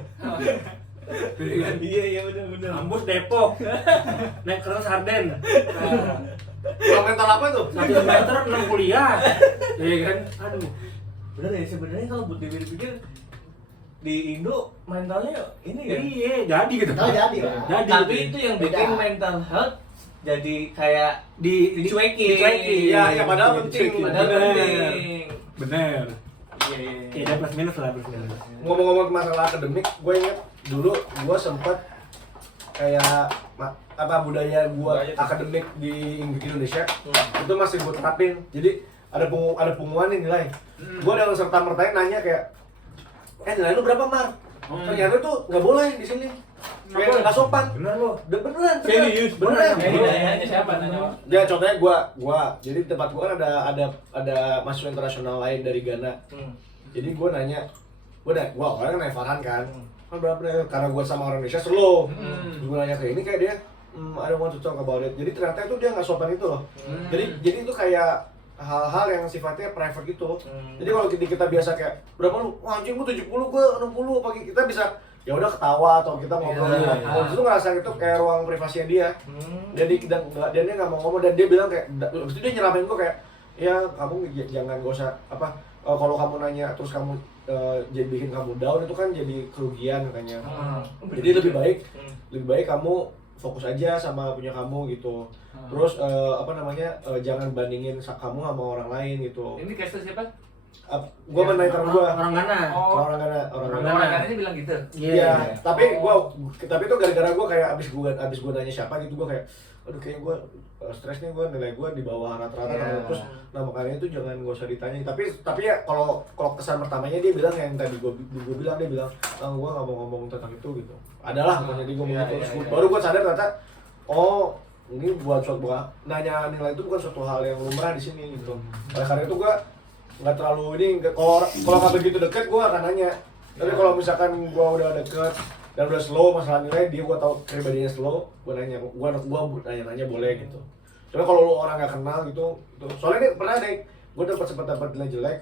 Iya benar. Ambus Depok, naik kereta sarden. Kalau mental apa tuh? 1 semester 6 kuliah, iya kan? Aduh. Bener ya, sebenarnya kalau buat dipikir di Indo mentalnya ini ya. Iya, jadi gitu. Jadi. Tapi itu yang bikin mental health jadi kayak dicuekin. Ya, padahal penting. Bener. Iya. Kayak ada plus minus lah, plus minus. Ngomong-ngomong masalah akademik, gue inget dulu gue sempat kayak budaya gue akademik di Indonesia itu masih gue terapin. Jadi ada pengumuman nih nilai. Gue dengan serta mertanya nanya kayak, nilai lu berapa Mar? Ternyata tuh nggak boleh di sini. kayak nggak sopan. Bener lo. Beneran. Serius, Beneran. Nanya siapa nanya? Ya contohnya gua. Jadi di tempat gua kan ada mahasiswa internasional lain dari Ghana. Jadi gua nanya, gua orangnya nanya Farhan kan. Kan berapa nih? Karena gua sama orang Indonesia slow. Gua nanya ke ini kayak dia, I don't want to talk about it. Jadi ternyata itu dia nggak sopan itu loh. Jadi itu kayak hal-hal yang sifatnya private gitu. Jadi kalau kita biasa kayak berapa lu? Wah anjing lu 70, gua 60 pagi kita bisa ya udah ketawa atau kita ngobrol. Kalau itu ngerasa itu kayak ruang privasinya dia. Jadi dan dia nggak mau ngomong dan dia bilang kayak habis itu dia nyeramain gua kayak ya kamu jangan gak usah apa kalau kamu nanya terus kamu jadi bikin kamu down itu kan jadi kerugian katanya. Jadi lebih baik kamu fokus aja sama punya kamu gitu. Terus jangan bandingin kamu sama orang lain gitu. Ini case siapa? Gua menaik teman gua. Orang Ghana. Orang Ghana. Orang Ghana ini bilang gitu. Iya, tapi itu gara-gara gua kayak abis gua nanya siapa gitu gua kayak aduh kayaknya gua stres nih, gua nilai gua di bawah rata-rata terus nah makanya itu jangan gak usah ditanya. Tapi ya kalau kesan pertamanya dia bilang yang tadi gua bilang, dia bilang gua nggak mau ngomong tentang itu gitu. Adalah pokoknya dia ngomong itu terus baru gua sadar ternyata ini nanya nilai itu bukan suatu hal yang lumrah di sini gitu. Oleh karena itu gua nggak terlalu kalau nggak begitu deket gua akan nanya. Tapi kalau misalkan gua udah deket dan udah slow masalah nilai, dia gua tahu pribadinya slow, gua nanya boleh gitu. Cuma kalau lu orang nggak kenal gitu, soalnya ini pernah deh, gua sempat dapat nilai jelek.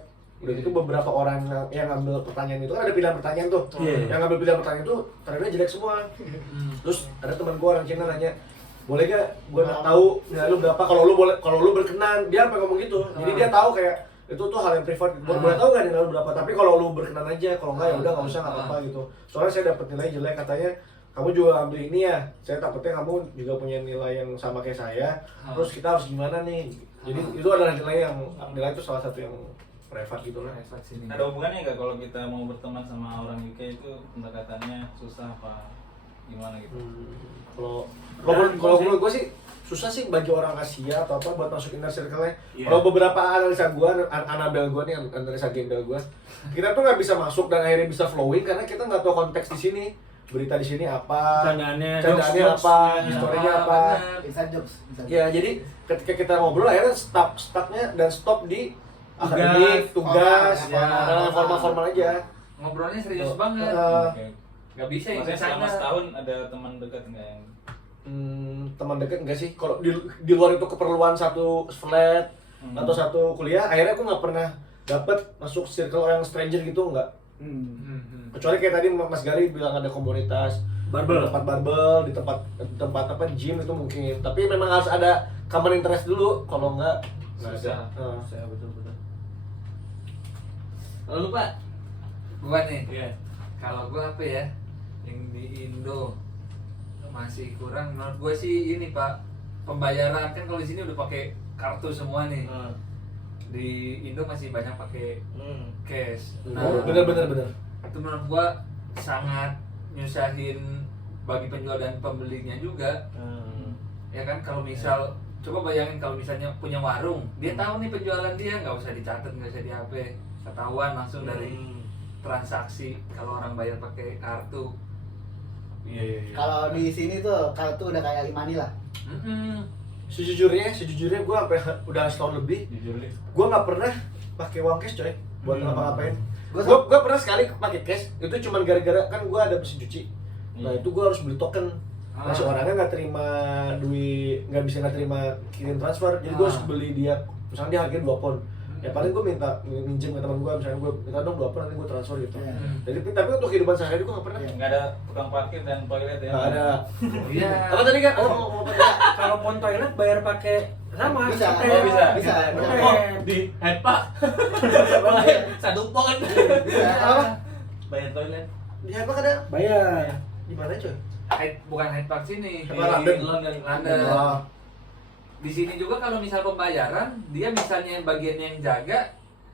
Udah gitu beberapa orang yang ngambil pertanyaan itu kan ada pilihan pertanyaan tuh, yang ngambil pilihan pertanyaan itu ternyata jelek semua. Terus ada teman gua orang Cina nanya, boleh gak gua tahu nilai lu berapa kalau lu berkenan, dia sampai ngomong gitu. Jadi dia tahu kayak itu tuh hal yang privat, boleh tahu nggak nilai lu berapa, tapi kalau lu berkenan aja, kalau nggak ya udah nggak usah, nggak apa-apa gitu. Soalnya saya dapat nilai jelek, katanya kamu juga ambil ini ya, saya takutnya kamu juga punya nilai yang sama kayak saya, terus kita harus gimana nih. Jadi itu adalah nilai itu salah satu yang privat gitu lah. Ada hubungannya nggak kalau kita mau berteman sama orang UK itu pendekatannya susah apa gimana gitu? Kalau menurut gue sih susah sih bagi orang Asia atau apa buat masuk inner circle-nya. Kalau beberapa analisa gue, Anabel gue nih, analisa gembel gue, kita tuh nggak bisa masuk dan akhirnya bisa flowing karena kita nggak tahu konteks di sini, berita di sini apa, candaannya apa, historinya apa. Inside jokes. Ya jadi ketika kita ngobrol akhirnya stucknya dan stop di akademik, tugas, formal aja. Ngobrolnya serius banget. Nggak bisa ya. Maksudnya selama setahun ada teman dekat nggak yang teman dekat enggak sih? Kalau di luar itu keperluan satu flat atau satu kuliah, akhirnya aku nggak pernah dapet masuk circle yang stranger gitu, enggak. Kecuali kayak tadi Mas Gary bilang ada komunitas tempat barbel, di tempat apa gym itu mungkin. Tapi memang harus ada common interest dulu, kalau enggak susah. Saya betul. Lalu Pak, gua nih. Kalau gua apa ya? Yang di Indo masih kurang menurut gue sih ini Pak, pembayaran kan kalau di sini udah pakai kartu semua nih. Di Indo masih banyak pakai cash. Bener. Itu menurut gue sangat nyusahin bagi penjual dan pembelinya juga. Ya kan, kalau misal coba bayangin kalau misalnya punya warung, dia tahu nih penjualan dia, nggak usah dicatat, nggak usah di HP, ketahuan langsung dari transaksi kalau orang bayar pakai kartu. Iya. Kalau di sini tuh kartu udah kayak e-money lah. Sejujurnya gue sampai udah setahun lebih, gue nggak pernah pakai uang cash coy buat ngapa-ngapain. Gue pernah sekali pakai cash, itu cuma gara-gara kan gue ada mesin cuci. Nah itu gue harus beli token. Nah si orangnya nggak terima duit, nggak terima kirim transfer, jadi gue harus beli dia, misalnya dia harganya 2 pound. Ya paling gue minjem ke teman gue, misalnya gue minta dong 2 pound, nanti gue transfer gitu. Jadi tapi untuk kehidupan sehari-hari gue nggak pernah. nggak ada tukang parkir dan toilet ya? Nggak ada. Iya. Apa tadi kan? Kalau pun toilet bayar pakai sama. Bisa. Bisa. Di head pak. Satu poin. Apa? Bayar toilet. Di apa ada? Bayar. Gimana coy? Bukan Hyde Park sini. London. Di sini juga kalau misal pembayaran, dia misalnya bagian yang jaga,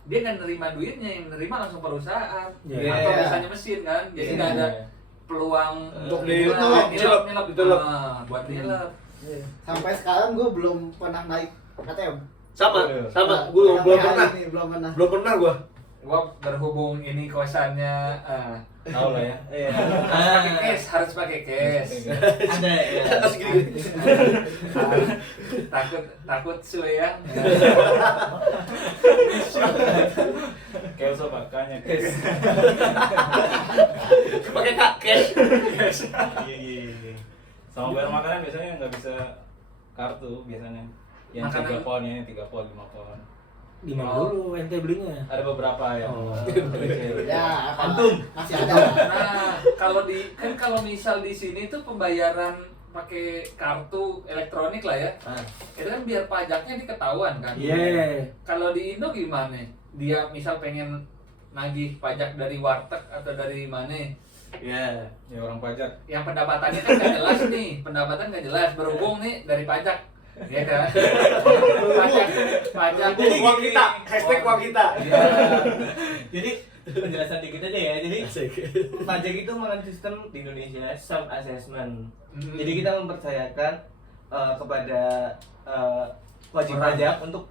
dia nggak nerima duitnya, yang nerima langsung perusahaan. Atau misalnya mesin kan, jadi nggak ada peluang Untuk nilap buat nilap. Sampai sekarang gue belum pernah naik KTM. Sama, gue belum pernah. Belum pernah. Belum pernah gue. gua berhubung ini kosannya Tahu lah ya. Iya. harus pakai case. Ada ya. Harus gini. takut suwe ya. Kayak usah makanya. Pakai kakek. Iya. Sama bayar makanan biasanya nggak bisa kartu biasanya. Yang Makanan? 3 pohon ya, 3 pohon, 5 pohon. Di mana dulu ente belinya? Ada beberapa ya. Oh. Ya, Antum. masih ada. Nah, kalau misal di sini tuh pembayaran pakai kartu elektronik lah ya. Itu kan biar pajaknya diketahuan kan. Iya. Kalau di Indo gimana? Dia misal pengen nagih pajak dari warteg atau dari mana? Iya. Ya orang pajak. Yang pendapatannya kan nggak jelas nih, pendapatan nggak jelas, berhubung nih dari pajak. Iya kan? Pajak Jadi Uang gini. kita, hashtag uang kita. Iya. Jadi penjelasan dikit aja ya. Jadi pajak itu menggunakan sistem di Indonesia self assessment. Jadi kita mempercayakan kepada wajib Orang. pajak untuk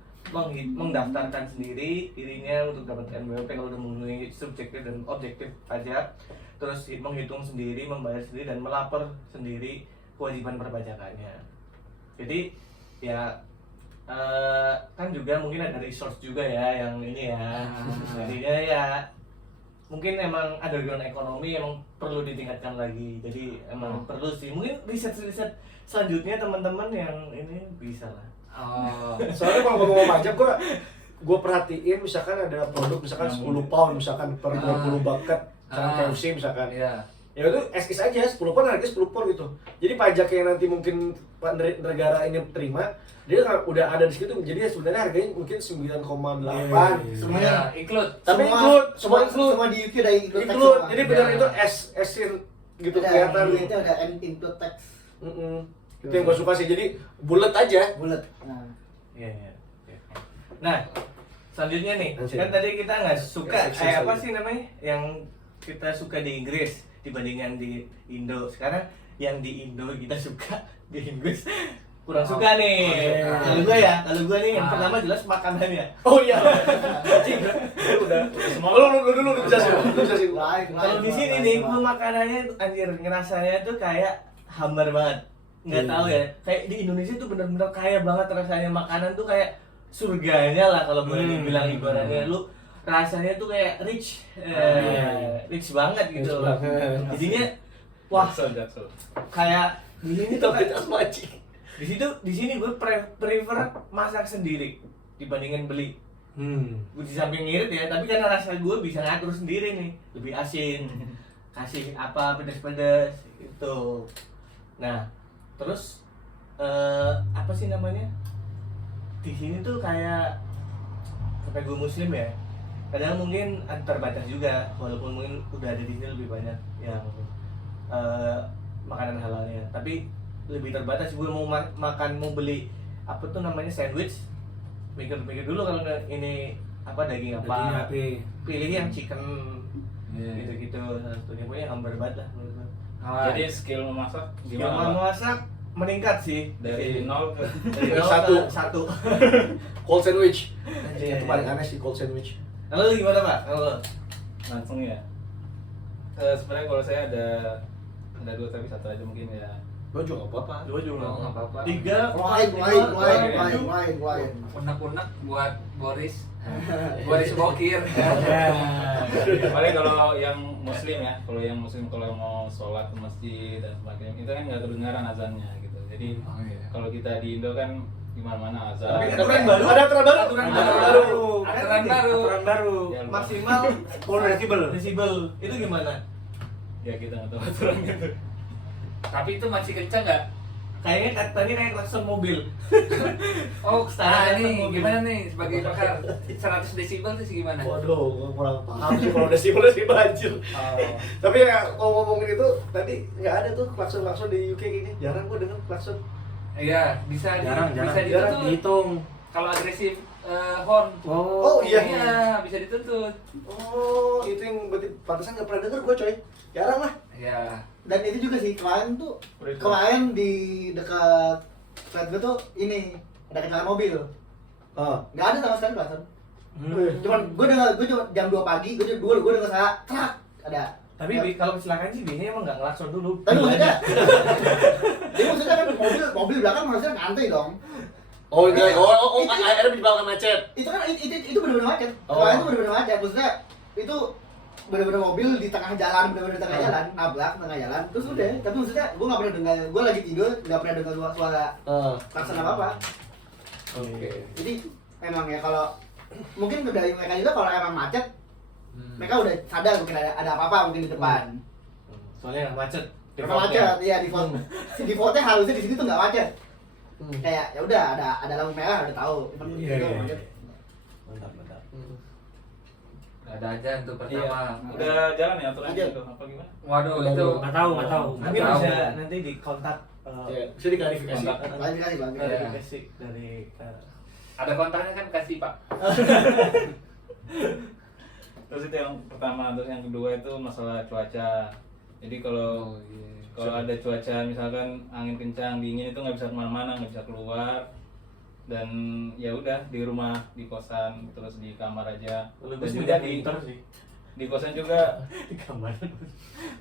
mendaftarkan sendiri dirinya untuk dapat NBWP kalau udah memenuhi subjektif dan objektif pajak, terus menghitung sendiri, membayar sendiri dan melapor sendiri kewajiban perpajakannya. Jadi ya kan juga mungkin ada resource juga ya yang ini ya. Jadinya ya mungkin emang underground ekonomi emang perlu ditingkatkan lagi. Jadi emang perlu sih. Mungkin riset-riset selanjutnya teman-teman yang ini bisa lah. Oh. Soalnya kalau ngomong pajak gue perhatiin misalkan ada produk misalkan 10 pound misalkan per 20 bucket misalkan KFC misalkan. Iya. Ya itu SIS aja 10 pound harganya 10 pound gitu. Jadi pajak yang nanti mungkin negara ini terima dia udah ada di situ, jadi sebenarnya harganya mungkin 9,8. Semuanya Include. Tapi semua include. Semua di UK ada include tax Include. semua. Jadi benar Ya. itu S-in gitu Ada kelihatan. di itu ada include tax Itu yang gue suka sih. Jadi bulat aja. bulat. Nah, Iya, iya. Nah, selanjutnya nih, Lanjut. kan tadi kita nggak suka, Ya, apa sih namanya, yang kita suka di Inggris dibandingkan di Indo. Sekarang yang di Indo kita suka di Inggris kurang suka nih. Oh, Kalau gue nih, yang pertama jelas makanannya. Oh iya. Udah. Semua Lu bisa sih. Kalau di sini nih, gue makanannya tuh anjir ngerasanya tuh kayak hambar banget. Nggak tahu ya, kayak di Indonesia tuh bener-bener kaya banget rasanya makanan tuh kayak surganya lah kalau boleh dibilang ibaratnya. Lu rasanya tuh kayak rich, rich banget gitu. Rich banget. Jadinya wah Jaksel. kayak di sini tuh kayak, mancing. di sini gue prefer masak sendiri dibandingin beli. Gue di samping ngirit ya, tapi karena rasa gue bisa ngatur sendiri nih, lebih asin, kasih apa pedas-pedas gitu. Nah, terus apa sih namanya? Di sini tuh kayak gue muslim ya. Kadang mungkin terbatas juga, walaupun mungkin udah ada di sini lebih banyak yang makanan halalnya. Tapi lebih terbatas. Gue mau makan, mau beli apa tuh namanya sandwich, mikir-mikir dulu kalau ini apa daging apa. Pilih yang chicken gitu-gitu. Satunya pokoknya hambar banget lah menurut gue. Jadi skill memasak Skill gimana? Pak? memasak meningkat sih Dari 0 ke dari nol Satu. ke satu. Cold sandwich. Anjir. Itu paling aneh sih cold sandwich. Kalau lu gimana Pak? Kalau lu? langsung ya. Sebenarnya kalau saya ada 2 tapi 1 aja mungkin ya. Gue juga nggak apa-apa. Dua juga. Oh, nggak apa-apa. 3, lain. Unek-unek buat Boris. Boris Bokir. Paling kalau yang muslim ya, kalau mau sholat ke masjid dan sebagainya itu kan nggak kedengaran azannya gitu. Jadi kalau kita di Indo kan di mana-mana azan. Tapi Tapi aturan baru. ada aturan baru. Aturan baru. Ya, lupa. Maksimal 10 desibel. Itu gimana? Ya kita nggak tahu aturan gitu. Tapi itu masih kencang nggak? Kayaknya katanya kayak klakson mobil. Oh, Standar nih mobil. gimana nih sebagai pakar 100 desibel itu gimana? Waduh, gue kurang paham sih kalau desibel banjir. Oh. Tapi ya kalau ngomongin itu tadi nggak ada tuh klakson di UK gini. Jarang gue denger klakson. Iya, bisa Jarang. bisa dituntut. Dihitung. Kalau agresif horn. Oh, iya. Iya, bisa dituntut. Oh, itu yang berarti pantesan nggak pernah denger gue coy. Jarang lah. Iya. Dan itu juga sih klien tuh, Beritu. klien di dekat flat gue tuh ini ada kendaraan mobil. Ah, Nggak ada sama sekali klakson. Cuman gue cuma jam 2 pagi, gue denger salah trak ada. Tapi kalau kecelakaan sih biasanya emang nggak ngelakson dulu. Tapi maksudnya, jadi maksudnya kan mobil belakang harusnya ngantri dong. Oh, akhirnya menyebabkan macet. Itu kan itu benar-benar macet. Oh. Soalnya itu benar-benar macet. Maksudnya itu benar-benar mobil di tengah jalan, benar-benar di tengah jalan, nabrak tengah jalan. Terus udah, tapi maksudnya gue nggak pernah dengar, gue lagi tidur nggak pernah dengar suara klakson apa. Oke. Jadi emang ya kalau mungkin dari mereka juga kalau emang macet, mereka udah sadar mungkin ada apa-apa mungkin di depan. Soalnya nggak macet. Mereka macet, iya defaultnya harusnya di sini tuh nggak macet. Kayak ya udah ada lampu merah udah tahu. Iya. Macet. Mantap. Ada aja untuk pertama. Udah jalan ya aturannya Aja. itu apa gimana? Waduh itu Nggak tahu. Mungkin Tahu. bisa nanti di kontak Ya, bisa diklarifikasi. Kontak. Klarifikasi bang. klarifikasi dari ada kontaknya kan kasih Pak. Terus itu yang pertama, terus yang kedua itu masalah cuaca. Jadi kalau ada cuaca misalkan angin kencang, dingin itu nggak bisa kemana-mana, nggak bisa keluar. Dan ya udah di rumah, di kosan, terus di kamar aja. lebih Dan sih juga winter sih di kosan juga di kamar.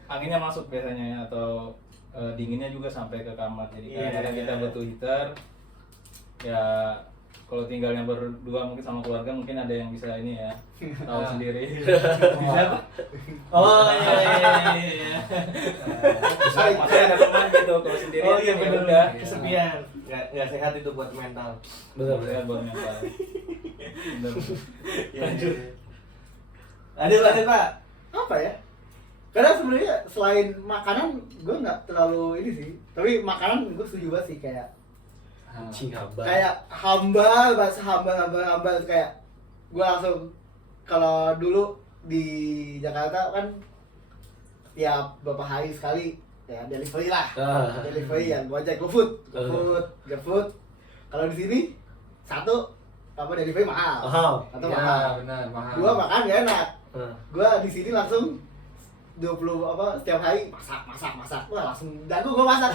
anginnya masuk biasanya ya, atau dinginnya juga sampai ke kamar. Jadi Iya, kadang-kadang kita iya. butuh heater. Ya kalau tinggalnya berdua mungkin sama keluarga mungkin ada yang bisa ini ya tahu sendiri. Bisa apa? Oh iya. Maksudnya ada teman gitu kalau sendiri. Oh iya ya benar. udah. Kesepian. Nggak sehat itu buat mental. Benar. Ya buat mental. Bener. Lanjut. Lanjut Pak. Apa ya? Karena sebenarnya selain makanan gue nggak terlalu ini sih. Tapi makanan gue setuju banget sih kayak hamba bahasa hamba kayak gue langsung kalau dulu di Jakarta kan tiap beberapa hari sekali ya delivery lah. Delivery yang Gojek, GoFood. Kalau di sini satu apa delivery mahal. Atau Ya, mahal. benar, mahal. Dua makan gak enak. Gua di sini langsung 20 setiap hari masak. Wah, langsung jago gua masak.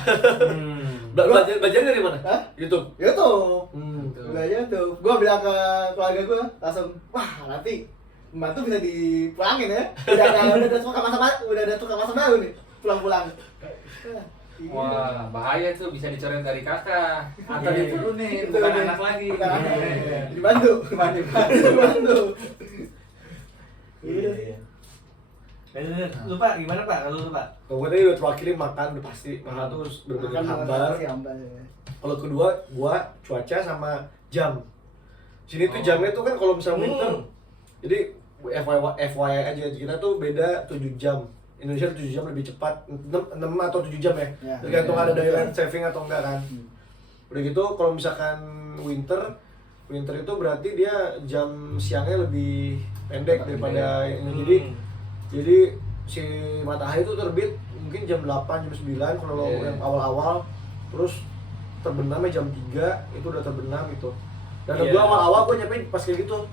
Belajar dari mana? Hah? YouTube. YouTube. Betul. Belajar tuh. Gua bilang ke keluarga gua langsung, "Wah, nanti pembantu bisa dipulangin ya. Udah ada tukang masak baru nih. Pulang-pulang." Wah, bahaya tuh bisa dicoret dari kakak atau Iya. diturunin, Itu bukan nih. anak lagi. Bukan anak. Iya. Dibantu. Iya. Lu Pak, gimana Pak? Kalau lu Pak? Kalau gue tadi udah terwakili makan udah pasti makan tuh harus bener-bener hambar. Kalau kedua gua cuaca sama jam. Sini tuh jamnya tuh kan kalau misalnya winter. Jadi FYI aja kita tuh beda 7 jam. Indonesia 7 jam lebih cepat, 6 atau 7 jam ya. Ya. Tergantung ada daylight saving atau enggak kan. Udah gitu kalau misalkan winter itu berarti dia jam siangnya lebih pendek daripada ini. Jadi si matahari itu terbit mungkin jam 8, jam 9 kalau yang awal-awal, terus terbenamnya jam 3 itu udah terbenam gitu. Dan gua awal-awal gua nyampe pas kayak gitu.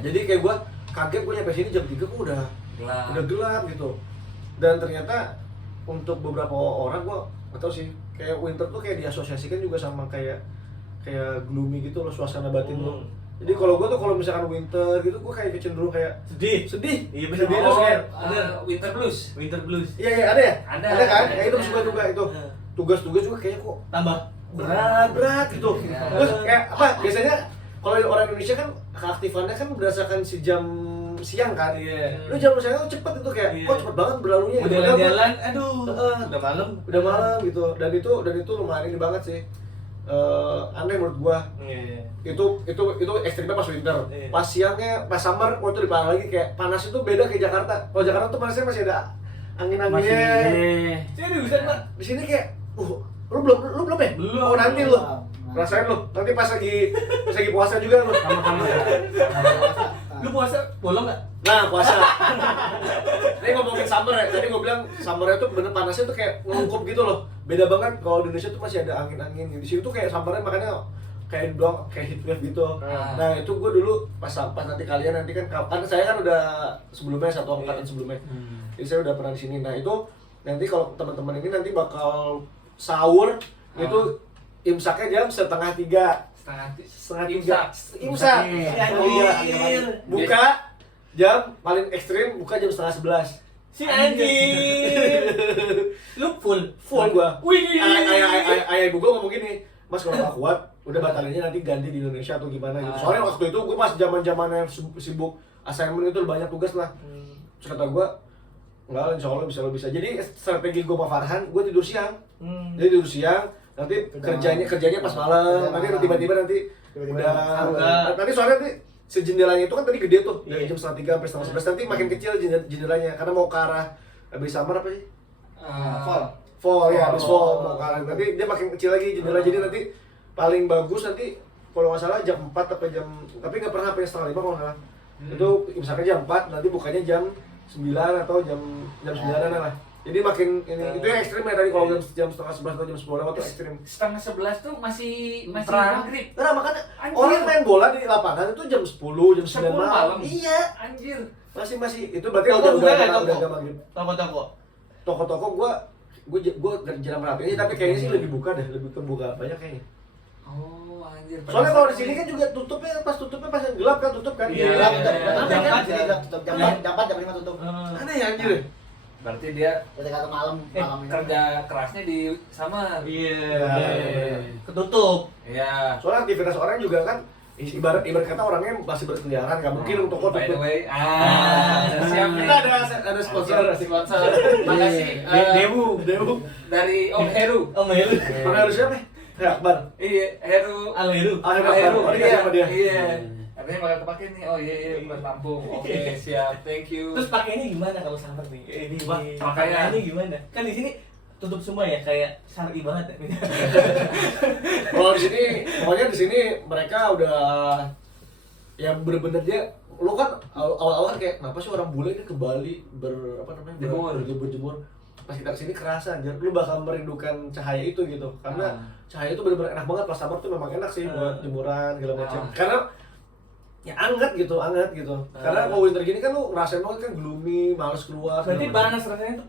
Jadi kayak gua kaget gua nyampe sini jam 3 gua udah gelap gitu. Dan ternyata untuk beberapa orang gua nggak tahu sih, kayak winter tuh kayak diasosiasikan juga sama kayak gloomy gitu loh suasana batin lo. Jadi kalau gua tuh kalau misalkan winter gitu gua kayak cenderung kayak sedih. Iya Sedih benar. terus kayak Winter blues. Winter blues. iya ada ya? Ada kan? ada. Ya itu suka juga itu. Tugas-tugas juga kayaknya kok Tambah berat gitu. Ya. Terus kayak apa? Biasanya kalau orang Indonesia kan keaktifannya kan berdasarkan si jam siang kan. Iya. Lu jam siang tuh cepet itu kayak kok cepet banget berlalunya. Mau gitu. jalan-jalan, aduh, udah malam. Udah malam gitu. Dan itu lumayan ini banget sih. Aneh menurut gua. Iya. Itu ekstrimnya pas winter. Iya. Pas siangnya, pas summer, waktu itu diparah lagi kayak panas itu beda kayak Jakarta. Kalau Jakarta tuh panasnya masih ada angin-anginnya. Seriusan Pak? Di sini kayak lu belum ya? Belum. Oh nanti lu. Rasain lu. Nanti pas lagi puasa juga lu. Sama-sama. Lu puasa bolong nggak? Nah, puasa. Ini ngomongin summer ya. Tadi gue bilang summernya tuh bener panasnya tuh kayak ngelungkup gitu loh. Beda banget kalau di Indonesia tuh masih ada angin-angin. Di sini tuh kayak summernya makanya kayak doang kayak heat wave gitu. Nah, itu gue dulu pas nanti kalian nanti kan saya kan udah sebelumnya satu angkatan sebelumnya. Jadi saya udah pernah di sini. Nah, itu nanti kalau teman-teman ini nanti bakal sahur itu imsaknya jam 2:30. setengah Imsak. tiga imsak. Anjir. Buka jam paling ekstrim buka jam 10:30. Si anjir. Lu full Gua. Wih. Ayah ibu gua ngomong gini, Mas kalau nggak kuat, udah batalinnya nanti ganti di Indonesia atau gimana gitu. Soalnya waktu itu gua pas zaman-zamannya sibuk assignment itu banyak tugas lah. Terus kata gua, enggak, insya Allah bisa. Jadi strategi gua sama Farhan, gua tidur siang. Jadi tidur siang, nanti kerjanya pas malam, nanti tiba-tiba nanti udah nanti soalnya nanti sejendelanya itu kan tadi gede tuh dari jam 9:30 sampai 11:30, nanti makin kecil jendelanya karena mau ke arah habis summer apa sih? Fall ya, habis fall mau ke arah nanti dia makin kecil lagi jendela, jadi nanti paling bagus nanti kalau nggak salah jam 4 tapi nggak pernah sampai 4:30 kalau nggak salah. Itu misalkan jam 4 nanti bukanya jam 9 atau jam 9-an lah. Jadi makin ini itu yang ekstrim ya tadi kalau jam 10:30 atau jam 10 lewat tuh ekstrim. 10:30 tuh masih Terang. maghrib. Nah, makanya Anjir. orang main bola di lapangan itu jam 10, jam 9 10 malam. malam. Iya. Anjir. Masih itu berarti Toko buka nggak, toko? udah maghrib. Toko-toko. Toko-toko gua jarang merhatiin tapi kayaknya sih lebih buka deh, lebih terbuka banyak kayaknya. Oh, anjir. Soalnya kalau di sini kan juga tutupnya pas yang gelap kan tutup kan. Iya. Gelap, Iya. jam Jam 4 jadi gelap tutup. Jam 4 jam 5 tutup. Aneh ya anjir. Berarti dia Udah kata malam ini. kerja kerasnya di sama. Iya. Ketutup. Iya. Soalnya aktivitas orang juga kan ibarat kata orangnya masih berkeliaran, nggak mungkin toko By the tutup. way, siap nih. Kita ada sponsor. Sponsor. Makasih Dewu. dari Om Heru. Melu. Orang harus siapa? Ya, Akbar. Iya, Heru. Almeru. Heru. Oh, dikasih sama dia. Iya. Katanya bakal kepake nih. Oh iya, buat Lampung. Oke, siap. Thank you. Terus pakainya gimana kalau summer nih? Ini Wah, pakainya gimana? Kan di sini tutup semua ya, kayak syar'i banget ya. Kalau di sini, pokoknya di sini mereka udah ya bener-bener dia, lu kan awal-awal kayak kenapa sih orang bule ini ke Bali berjemur. Pas kita kesini kerasa anjir, lu bakal merindukan cahaya itu gitu. Karena cahaya itu bener-bener enak banget pas summer tuh memang enak sih buat jemuran segala macam. Karena ya anget gitu. Karena kalau winter gini kan lu ngerasain banget kan gloomy, males keluar. Berarti segala macam. panas rasanya tuh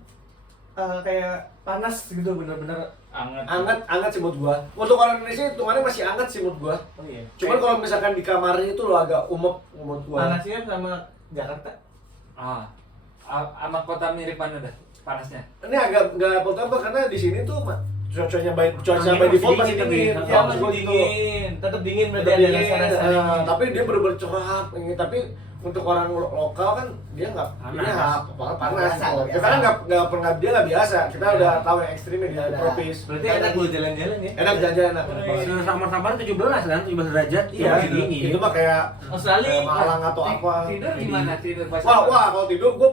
kayak panas gitu, bener-bener Anget sih menurut gua. Untuk orang Indonesia hitungannya masih anget sih menurut gua. Oh iya. Cuman kalau misalkan di kamarnya itu lo agak umep menurut gua. Panasnya sama Jakarta. Sama kota mirip mana dah panasnya? Ini agak nggak apa-apa karena di sini tuh cuacanya by default masih dingin. Ya, Ya, masih maksud gua gitu. dingin. Tetap dingin berarti Tetap ada dingin, rasa-rasa. tapi dia bener-bener cerah. Tapi untuk orang lokal kan dia nggak panas. Biasa. Kita kan nggak pernah, dia nggak biasa. Kita udah tahu yang ekstrimnya di tropis. Berarti enak lu jalan-jalan ya. Enak jajan enak. Sama-sama 17 kan, 17 derajat. Iya, masih dingin. itu mah kayak Australia. Malang atau apa. Tidur gimana? Tidur pas Wah, kalau tidur gua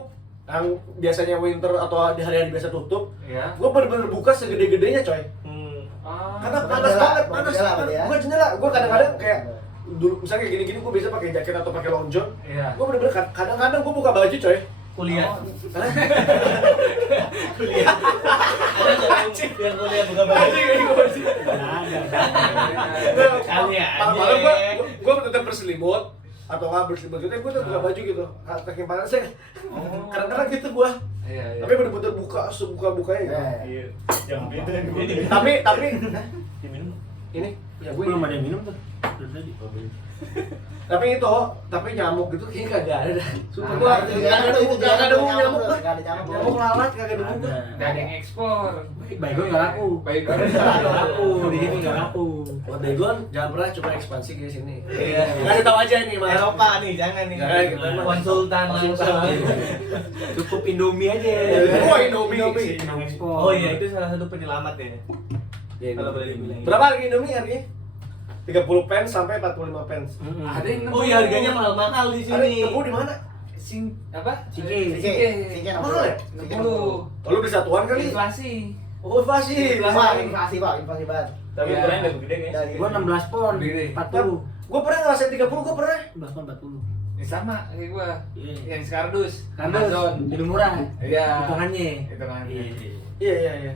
yang biasanya winter atau di hari-hari biasa tutup, ya. gua bener-bener buka segede-gedenya coy. Karena panas banget, panas. Gua jendela, gua kadang-kadang kayak dulu misalnya kayak gini-gini gua biasa pakai jaket atau pakai long john. Iya. Gua bener-bener kadang-kadang gua buka baju coy. Kuliah. Hah? Kuliah. Ada nggak yang kuliah buka baju? Kali ya. Malam-malam gua tetap berselimut atau nggak berselimut gitu, gua tetap buka baju gitu. Saking panasnya. Kadang-kadang gitu gua. Iya. Tapi bener-bener buka sebuka-bukanya gitu. Iya. Yang beda Tapi diminum. ini ya gue Belum ada yang minum tuh. Belum tadi. tapi nyamuk gitu kayaknya kagak ada dah. Sumpah gua Itu kagak ada nyamuk gua. Gak ada nyamuk. Nyamuk lalat kagak ada gua. Nggak ada yang ekspor. Baygon nggak laku. Baygon. Nggak laku. Di sini nggak laku. Buat Baygon jangan pernah coba ekspansi ke sini. Iya. Kasih tahu aja nih, Mas. Eropa nih, jangan nih. Jangan, kita mah Konsultan langsung. Cukup Indomie aja. Wah, Indomie. Indomie ekspor. Oh iya, itu salah satu penyelamat ya. Ya, Kalau boleh dibilang. berapa harga Indomie harganya? 30 pence sampai 45 pence. Ada yang Oh iya, harganya mahal-mahal di Ada sini. temu di mana? Sing apa? Cike. Sike Mahal ya? 60. Oh, lu di satuan kali? Inflasi. Oh, inflasi. Inflasi banget. Tapi Iya. ukurannya lebih gede kayaknya. Dari Gua 16 pon. Gede. 40. Gua pernah ngerasain 30, gua pernah. 16 pon 40. Ini sama kayak gua. Iya. Yang Skardus. Kardus lebih murah. Iya. Hitungannya. Hitungannya. Iya.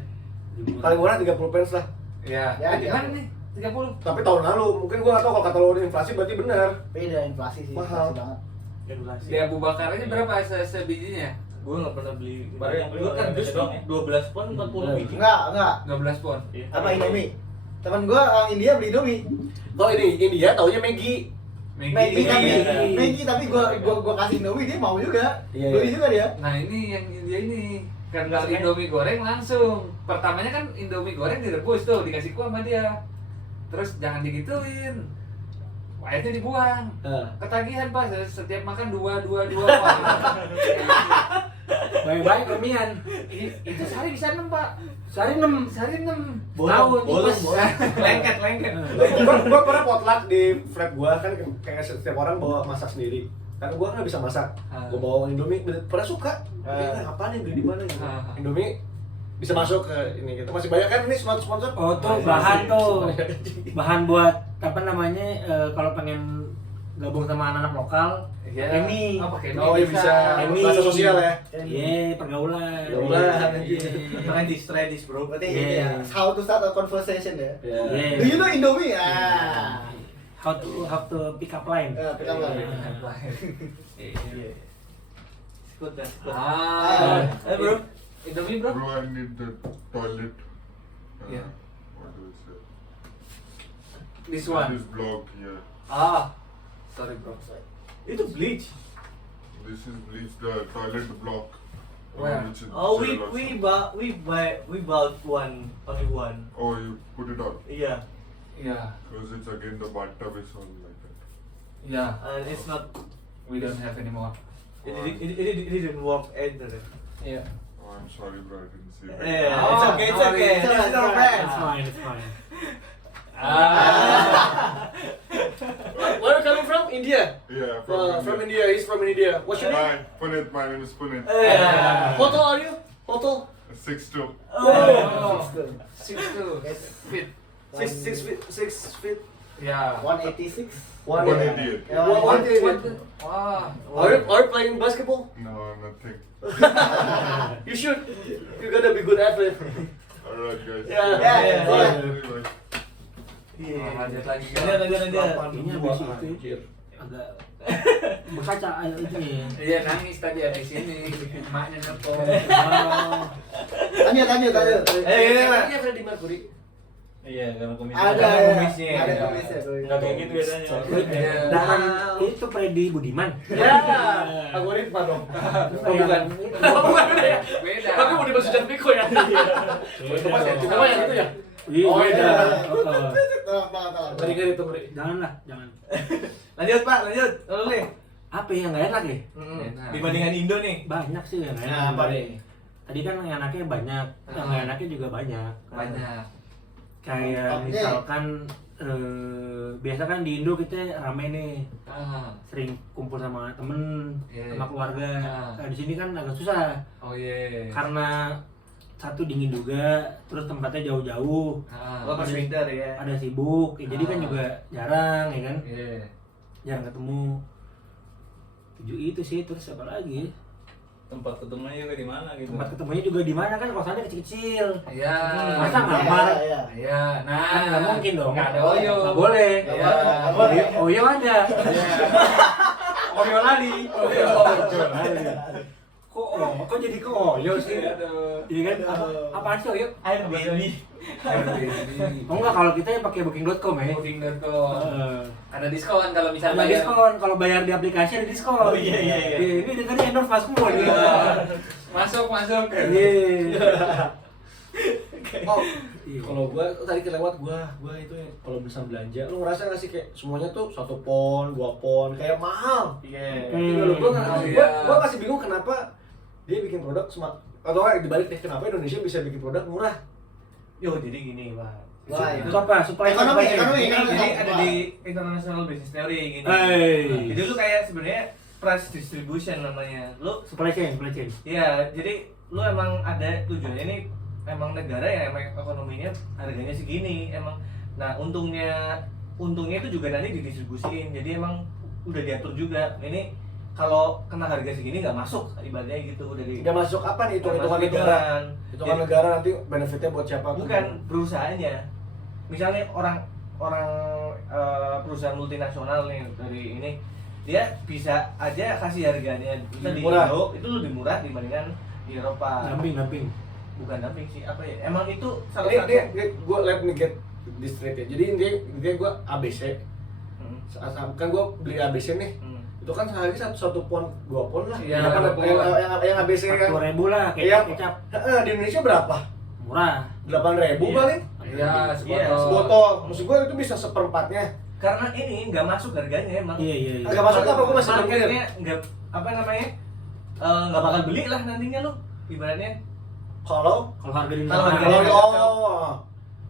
Paling murah 30 pence lah. Iya. Ya, Di iya. mana nih? 30. Tapi tahun lalu, mungkin gua nggak tahu kalau kata lo inflasi berarti benar. beda inflasi sih, Mahal. inflasi banget. Di Abu Bakar aja berapa sebijinya? Gue nggak pernah beli. Baru yang beli Gue kan yang dus doang ya? 12 pon 40 biji. Enggak. 12 pon. Apa Indomie? Teman gua orang India beli Indomie. Oh ini India taunya Maggi. Maggi tapi gua kasih Indomie dia mau juga. Iya, Beli iya. juga dia. Nah ini yang India ini kan Indomie goreng langsung. Pertamanya kan Indomie goreng direbus tuh, dikasih kuah sama dia. Terus jangan digituin. Airnya dibuang. Ketagihan Pak, setiap makan dua. Baik-baik kemian. Itu sehari bisa 6 Pak. Sehari 6. Sehari 6. Tahun bolong. tipes. Lengket. Gua pernah potluck di flat gua kan kayak setiap orang bawa masak sendiri. Karena gua nggak bisa masak. Gua bawa Indomie, pernah suka. Apa nih beli di mana gitu. Indomie bisa masuk ke ini kita masih banyak kan ini sponsor. Oh tuh bahan tuh. Bahan buat apa namanya kalau pengen gabung sama anak-anak lokal. Iya. Ini. Oh, pakai Oh iya bisa. Ini. Bahasa sosial ya. Iya, pergaulan. Makan dis bro. Berarti Yeah. how to start a conversation ya. Yeah. Do you know Indomie? How to pick up line. Pick up line. Good. Bro. Indomie bro. Bro, I need the toilet. Yeah. What do I say? This one. This block here. Sorry bro. Itu bleach. This is bleach, the toilet block. Where? Which is Oh, sale or something. we bought only one. Oh, you put it on. Yeah, Yeah. Because it's again the bathtub is on like that. Yeah. and it's not. We don't have anymore. It didn't work either. Yeah. Oh, I'm sorry, bro, I didn't see that. Yeah, Oh, it's okay. no worries. This is our friends. It's fine, it's fine. Where are you coming from? India. Yeah, From India. He's from India. What's your name? Hi, Punit. My name is Punit. How tall are you? How tall? 6'2". Oh. 6'2". Fit. 6 feet. Yeah. 186. 188. Yeah, What? Wow. Are you playing basketball? No, nothing. You should. You gotta be good athlete. Alright, guys. Yeah. Yeah. Bye. Lanjut lagi. Lanjut. Kayaknya habis itu agak berkaca ini. Iya nangis tadi ada di sini. Emaknya nelpon. Lanjut. Ini Kayaknya Freddie Mercury. Iya, karena komisi. Ada kumisnya. Ada kumisnya. Nggak kayak gitu biasanya. Dan itu Freddy Budiman. Ya, algoritma dong. Oh, bukan. Bukan ya. Beda. Tapi mau dimaksud Piko ya. Cuma yang itu ya. Iya, Oh, beda. iya. Tolong. Ngeri itu ngeri. Janganlah, jangan. Lanjut Pak, lanjut. Lalu nih. Apa yang nggak enak ya? Dibandingkan Indo nih. Banyak sih yang nggak enak. Nah, apa nih? Tadi kan yang enaknya banyak, yang nggak enaknya juga banyak. Banyak. Kayak misalkan biasa kan di Indo kita rame nih, sering kumpul sama temen, Yeah. sama keluarga. Ah. Nah, di sini kan agak susah Oh iya. karena satu dingin juga, terus tempatnya jauh-jauh, Oh, pas winter ya. ada sibuk, ya, jadi kan Ah. juga jarang ya kan, Iya. jarang ketemu. Itu sih, terus apa lagi? Tempat ketemunya juga di mana gitu. Tempat ketemunya juga di mana kan, kosannya kecil-kecil. Iya. Masa kamar? Iya. Nah. Kan nggak mungkin dong. Nggak ada Oyo. Nggak boleh. Iya. Nggak boleh. Oyo ada. Oyo lali. Kok jadi ke Oyo sih? Aduh. Iya kan? Apaan sih Oyo? Airbnb. Oh enggak, kalau kita yang pakai booking.com ya. Booking.com. Heeh. Ada diskon kalau misalnya Ada bayar. diskon, kalau bayar di aplikasi ada diskon. Oh, iya. Ini tadi endorse Mas Kumo nih. Masuk. Iya. Oh, Iya. kalau gua tadi kelewat gua itu ya, kalau bisa belanja, lu ngerasa nggak sih kayak semuanya tuh 1 pon, 2 pon, kayak mahal. Iya. Gua masih bingung kenapa dia bikin produk smart atau dibalik deh, kenapa Indonesia bisa bikin produk murah? Yo, jadi gini, Pak. Wah, itu Itu apa? Supply Ekonomi. jadi ada di International Business Theory gini. Hey. Jadi lu kayak sebenarnya price distribution namanya. Lu Supply chain. ya, jadi lu emang ada tujuannya ini emang negara yang emang ekonominya harganya segini emang. Nah, untungnya itu juga nanti didistribusiin. Jadi emang udah diatur juga. Ini kalau kena harga segini nggak masuk ibaratnya gitu udah di Nggak masuk apa nih, hitungan masuk negara. hitungan. Hitungan Jadi- negara nanti benefitnya buat siapa? Bukan perusahaannya. Misalnya orang perusahaan multinasional nih dari ini dia bisa aja kasih harganya bisa di Murah. Indo itu lebih murah dibandingkan di Eropa. Dumping. Bukan dumping sih apa ya? Emang itu salah Ini satu. dia gua let me get di street ya. Jadi intinya gue ABC. Kan gue beli ABC nih. Itu kan sehari satu pon, 2 pon lah. Iya, yang ABC kan. 1.000 lah Iya. kecap. Di Indonesia berapa? Murah. 8.000 Iya. paling. Iya, sebotol. Sebotol. Maksud gue itu bisa seperempatnya. Karena ini nggak masuk harganya emang. Iya. Nggak masuk apa, gue masih mikir. Marketnya nggak apa namanya, nggak bakal beli lah nantinya lo ibaratnya. Kalau Kalau harga di Kalau mana? harga- oh.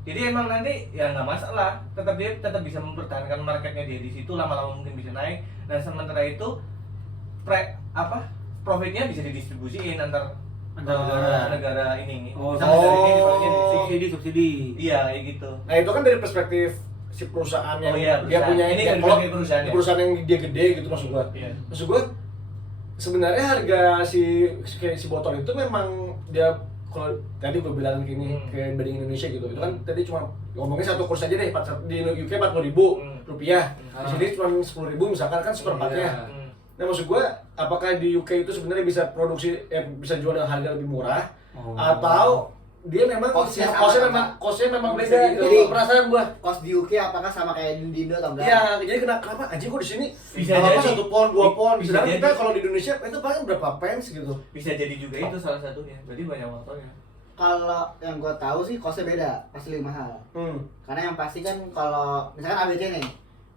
Jadi emang nanti ya nggak masalah, dia tetap bisa mempertahankan marketnya dia di situ, lama-lama mungkin bisa naik. Dan sementara itu profitnya bisa didistribusiin antar negara ini. Oh, Misalnya dari ini dibagiin subsidi. Iya kayak gitu. Nah itu kan dari perspektif si perusahaan yang Oh iya, dia perusahaan. punya Ini ya, dari kalau perusahaan ya? perusahaan yang dia gede gitu maksud gua. Iya. Maksud gua sebenarnya harga si botol itu memang dia kalau tadi gua bilang gini kayak banding Indonesia gitu. Itu kan tadi cuma ngomongnya satu kurs aja deh di UK 40.000 rupiah. Di sini cuma 10.000 misalkan kan seperempatnya. Iya. Nah maksud gue, apakah di UK itu sebenarnya bisa produksi, bisa jual dengan harga lebih murah, atau dia memang Costnya costnya memang Bisa beda gitu. gitu. Penasaran gue. Kos di UK apakah sama kayak di Indo atau enggak? Iya, jadi kenapa anjing kok di sini Bisa apa jadi. 1 pon, 2 pon, Bisa sedangkan jadi. kita kalau di Indonesia itu paling berapa pence gitu. Bisa jadi juga itu salah satunya. Berarti banyak faktornya. Kalau yang gue tahu sih kosnya beda, pasti lebih mahal. Karena yang pasti kan kalau misalkan ABC nih,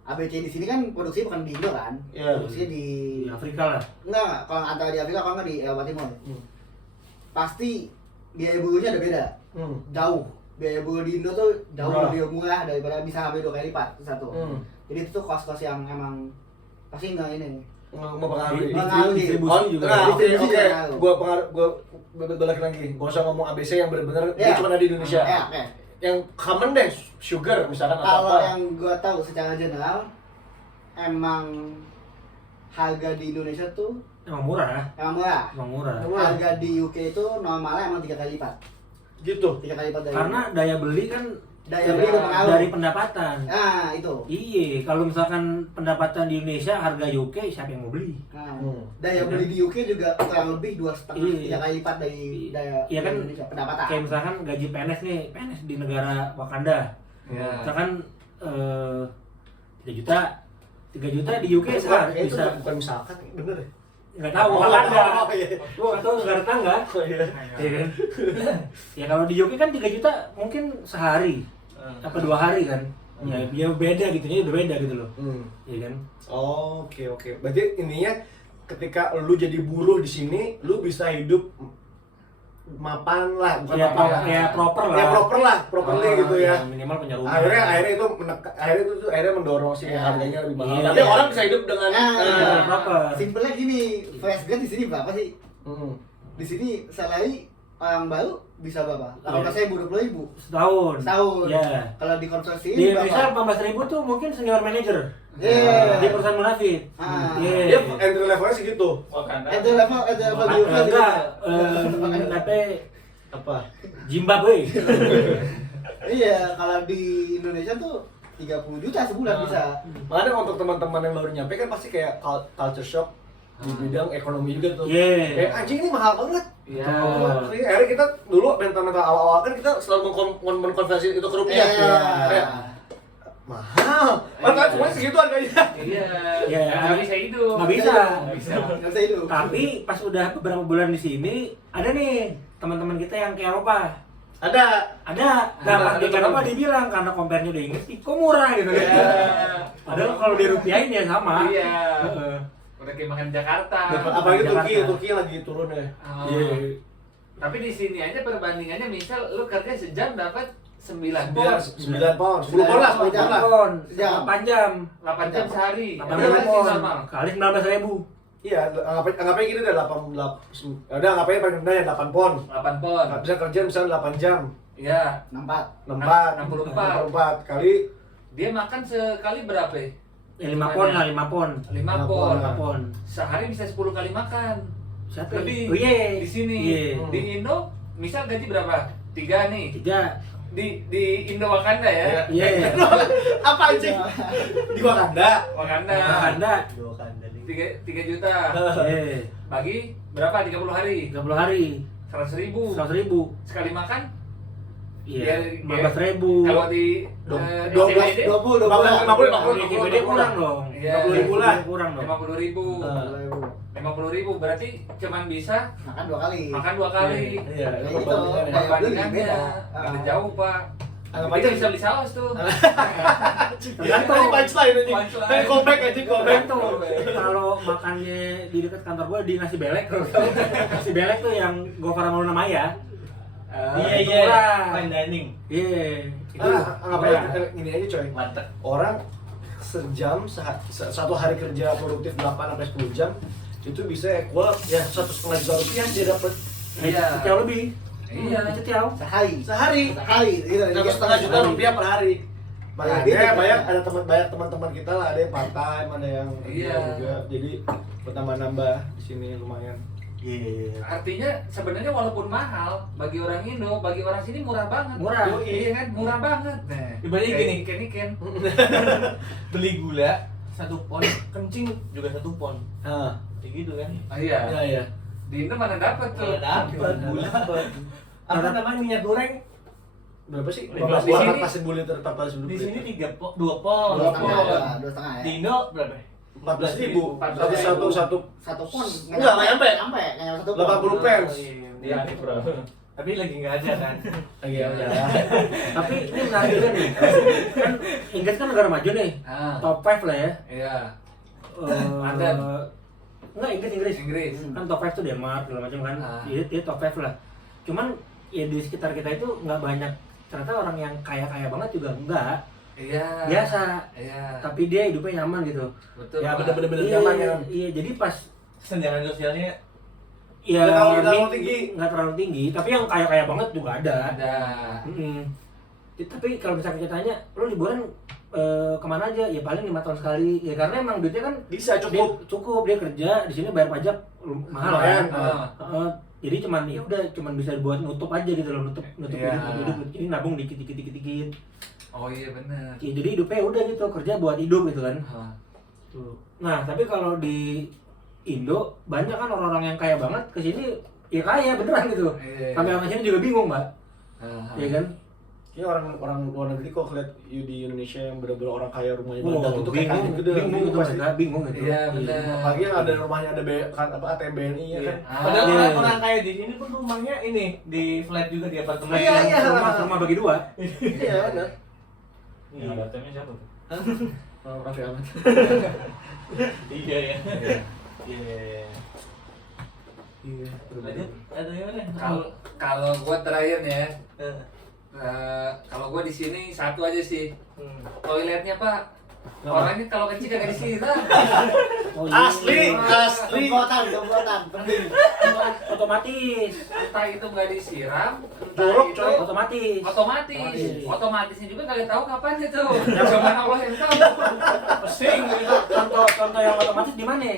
ABC di sini kan produksi bukan di Indo kan, Iya. produksinya di Di Afrika lah. enggak, kalau antara di Afrika kalau enggak di Eropa Timur. Pasti biaya buruhnya ada beda, jauh. Biaya buruh di Indo tuh jauh Murah. lebih murah daripada bisa sampai 2 kali lipat satu. Hmm. Jadi itu tuh kos-kos yang emang pasti enggak ini. Mempengaruhi. Distribusi juga. Nah, oke, Distribusi juga ngaruh. gue balik lagi. Gak usah ngomong ABC yang benar-benar dia Iya. cuma ada di Indonesia. Ya, oke. Yang common deh, sugar misalkan atau Kalau apa. yang gue tahu secara general emang harga di Indonesia tuh Emang murah. emang murah. Harga di UK itu normalnya emang 3 kali lipat. Gitu. 3 kali lipat dari Karena daya beli kan daya beli berpengaruh. dari pendapatan. Nah, itu. Iya, kalau misalkan pendapatan di Indonesia harga UK siapa yang mau beli? Nah, daya beli di UK juga kurang lebih 2,5 Iya. 3 kali lipat dari daya Iya kan, Indonesia pendapatan. kayak misalkan gaji PNS nih, PNS di negara Wakanda. Iya. Misalkan 3 juta di UK sehari Itu bisa. bukan misalkan, bener ya? Nggak tahu, Wakanda. iya. Atau negara tetangga. Oh, iya. Iya kan? Ya kalau di UK kan 3 juta mungkin sehari. Apa 2 hari kan? Ya dia beda gitu, ya udah beda gitu loh. Iya kan? Oke. Berarti intinya ketika lu jadi buruh di sini, lu bisa hidup mapan lah, bukan Ya, mapan lah. kayak proper lah. Ya properly gitu ya. Minimal punya rumah. Akhirnya itu akhirnya mendorong sih harganya lebih mahal. Iya. Tapi orang bisa hidup dengan proper. Simpelnya gini, fresh grad di sini berapa sih? Hmm. Di sini salary orang baru bisa berapa? 18.000, 20.000 Setahun. setahun. Ya. Kalau dikonversiin Di Indonesia 18.000 tuh mungkin senior manager. Iya. Di perusahaan munafik. Ah. Iya. Dia entry levelnya segitu. Wakanda. Itu level di UK Enggak, gitu. Apa? Zimbabwe. Iya, kalau di Indonesia tuh 30 juta sebulan bisa. Makanya untuk teman-teman yang baru nyampe kan pasti kayak culture shock di bidang ekonomi juga tuh. Iya. Kayak anjing ini mahal banget. Iya. Akhirnya kita dulu mental-mental awal-awal kan kita selalu mengkonversi itu ke rupiah. Iya. Kayak, mahal. Padahal cuma segitu harganya. Iya. Iya. Nggak bisa hidup. Nggak bisa. Nggak bisa hidup. Tapi pas udah beberapa bulan di sini, ada nih teman-teman kita yang ke Eropa. Ada. Ada pas di Eropa dibilang karena compare-nya udah Inggris, ih, kok murah gitu kan. Iya. Padahal kalau dirupiahin ya sama. Iya. Heeh. Udah kayak makan Jakarta. Apalagi Jakarta. Turki lagi turun ya. Oh. Iya. Tapi di sini aja perbandingannya misal lu kerja sejam dapat 9 9 pon. pound, 10 pound lah, 10 pound lah. Pon, Sejam. 8 jam. 8 jam sehari. 8 Berapa jam sih pon. normal? Kali 19.000. Iya, anggapnya gini deh 8 udah anggapnya paling rendah ya 8 pound. 8 pon. Nggak bisa kerja misalnya 8 jam. Iya. 64. 64 kali Dia makan sekali berapa ya? Ya 5 pon lah, 5 pon. 5 pon. 5 pon. Sehari bisa 10 kali makan. Siapa? Lebih. Oh iya. Di sini. Iya. Di Indo misal gaji berapa? 3 nih. 3. Di Indo Wakanda ya. Iya. apa anjing? Di Wakanda. Wakanda. Anda 3 juta. iya. Bagi berapa? 30 hari. 30 hari. 100.000. 100.000. Sekali makan Iya, Ya, 15.000. Kalau di 20, 20, GBD kurang dong. Iya. 20.000 lah kurang dong. 50.000. 50.000 berarti cuman bisa Makan 2 kali. makan 2 kali. Iya, Kayak itu gitu. perbandingannya. Kayak Perbandingannya beda. beda jauh pak. Anggap Kita aja bisa beli saus tuh. Tadi punchline anjing. Punchline. Tadi callback anjing callback. Tergantung. Kalau makannya di dekat kantor gua di nasi belek kalau tahu. Nasi belek tuh yang Gofar sama Luna Maya. Iya itu iya. murah. Fine dining. Iya. Itu Anggap murah. aja gini aja coy. Mantep. Orang sejam satu hari kerja produktif 8 sampai 10 jam itu bisa equal ya 1,5 juta rupiah dia dapat Iya. Jauh lebih. Iya. Cetiau. Sehari. sehari. Gitu. 1,5 juta rupiah per hari. Nah, Makanya dia banyak ada teman-teman kita lah, ada yang part time, ada yang kerja Iya. juga. Jadi bertambah-nambah di sini lumayan. Iya. Artinya sebenarnya walaupun mahal bagi orang Indo, bagi orang sini murah banget. Murah. Iya kan, murah banget. Nah, Dibanding gini. ikan. Beli gula 1 pon, kencing juga 1 pon. Nah, Kayak gitu kan. Oh iya. iya iya. Di Indo mana dapat tuh? Dapat gula. Apa namanya minyak goreng? Berapa sih? Di 14.000 liter, 14.000 Di sini liter. 2 pon. 2 setengah ya. Di Indo berapa? 14.000. 14.000. Satu 1 pon. Enggak nyampe. Nyampe, nggak nyampe 1 pon. 80 pence. Dia nih bro. Tapi lagi nggak ada kan. Lagi ya. Tapi ini menarik juga nih. Kan Inggris kan negara maju nih. Ah. Top 5 lah ya. Iya. London. Enggak, Inggris. Inggris. Kan top 5 tuh Denmark segala macam kan. Ah. Dia top 5 lah. Cuman ya di sekitar kita itu nggak banyak, ternyata orang yang kaya-kaya banget juga enggak. Iya. Biasa. Iya. Tapi dia hidupnya nyaman gitu. Betul. Ya, Pak. bener-bener Iya, nyaman ya. Iya, jadi pas Kesenjangan sosialnya ya Nggak terlalu tinggi. nggak terlalu tinggi, tapi yang kaya-kaya banget juga ada. Ada. Mm-mm. Tapi kalau misalnya kita tanya, lo liburan kemana aja? Ya paling 5 tahun sekali. Ya karena emang duitnya kan Bisa cukup. dia kerja di sini bayar pajak mahal kan. Ah. Jadi cuman ya udah cuman bisa buat nutup aja gitu loh, nutup Iya. hidup. Ini nabung dikit. Oh iya benar. Ya, jadi hidupnya udah gitu, kerja buat hidup gitu kan. Ah. Tuh. Nah, tapi kalau di Indo banyak kan orang-orang yang kaya banget ke sini ya kaya beneran gitu. Iya. Sampai orang sini juga bingung, Mbak. Ah. Iya kan? Ini orang luar negeri kok lihat di Indonesia yang bener-bener orang kaya rumahnya Oh, banget itu kayak bingung, gede. bingung itu pasti. mereka, bingung itu. Iya, benar. Apalagi yang ada rumahnya ada kan apa ATM BNI ya kan. Ah. Padahal Iya, orang, iya. orang kaya di sini pun rumahnya ini di flat juga di apartemen. Iya, iya. Rumah bagi dua. Iya benar. Yang ada temnya siapa tuh? Oh, Raffi Ahmad. Iya ya. Iya. Iya. Lanjut. Ada yang mana? Kalau gua terakhir nih ya. Eh, Kalau gua di sini satu aja sih. hmm. Toiletnya Pak. Orangnya kalau kencing kagak disiram. Oh, iya. Asli. Gembotan, penting. Otomatis. Entah itu nggak disiram, entah Jorok, itu coy. Otomatis. otomatis. Otomatis. Otomatisnya juga nggak tahu kapan itu. Cuma Allah yang tahu. Pesing gitu. Contoh yang otomatis di mana?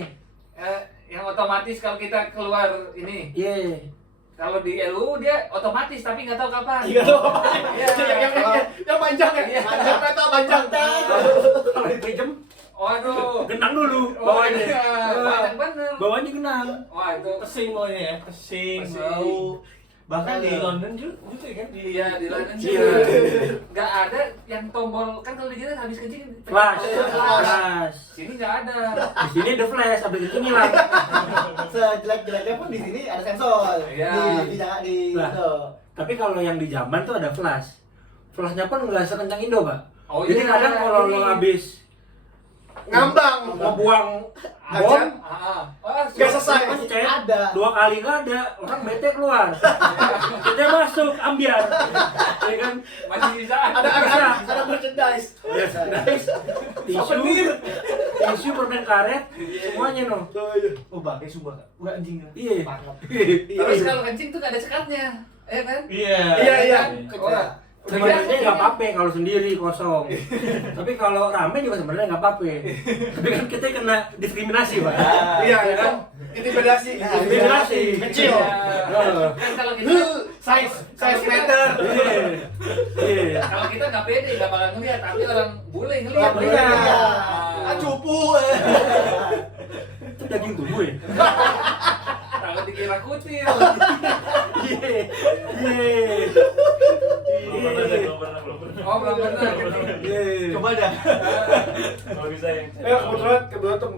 Yang otomatis kalau kita keluar ini, Iya. kalau di LU dia otomatis tapi nggak tahu kapan. Iya tuh. Iya. Yang panjang ya. Iya. Yang peta panjang. Kalau dipinjem Waduh. genang dulu Oh, bawahnya. iya. Banyak bener. Bawahnya genang. Wah itu. Pesing maunya ya. Pesing, Pesing. bau. Bahkan di London juga kan di Iya di London Iya. juga. Nggak ada yang tombol kan kalau di kita habis kencing. Flash. Flash. Flash. Sini nggak ada. Di sini ada flash, habis itu ngilang. Sejelek-jeleknya pun di sini ada sensor. Iya. Di Lah. itu. Tapi kalau yang di Jamban tuh ada flash. Flashnya pun nggak sekencang Indo, Pak. Oh, Jadi iya, kadang kalau ini. lo habis Ngambang. ngebuang bom, Kaca. Nggak selesai. pencet Ada. 2 kali nggak ada, orang bete keluar. Kita masuk, ambiar. Ya kan? Masih bisa. Ada merchandise. Guys, tisu, permen karet, semuanya no. Oh iya. Oh bangke sumpah. Wah anjing. Iya. Terus kalau kencing tuh nggak ada sekatnya, ya kan? Iya. Iya. Orang. Sebenarnya nggak apa-apa kalau sendiri kosong. Tapi kalau rame juga sebenarnya nggak apa-apa. Tapi kan kita kena diskriminasi, Pak. Iya kan. Intimidasi. Diskriminasi. Kecil. Heeh. Kan kalau kita Size meter. Iya. Iya. kalau kita nggak pede nggak bakal ngeliat, tapi orang bule ngeliat. Oh, iya. Ah cupu. Itu daging tubuh ya? Kalau dikira kutil. Iya. Iya. Iya. Oh, belum pernah. Coba dah. Kalau bisa yang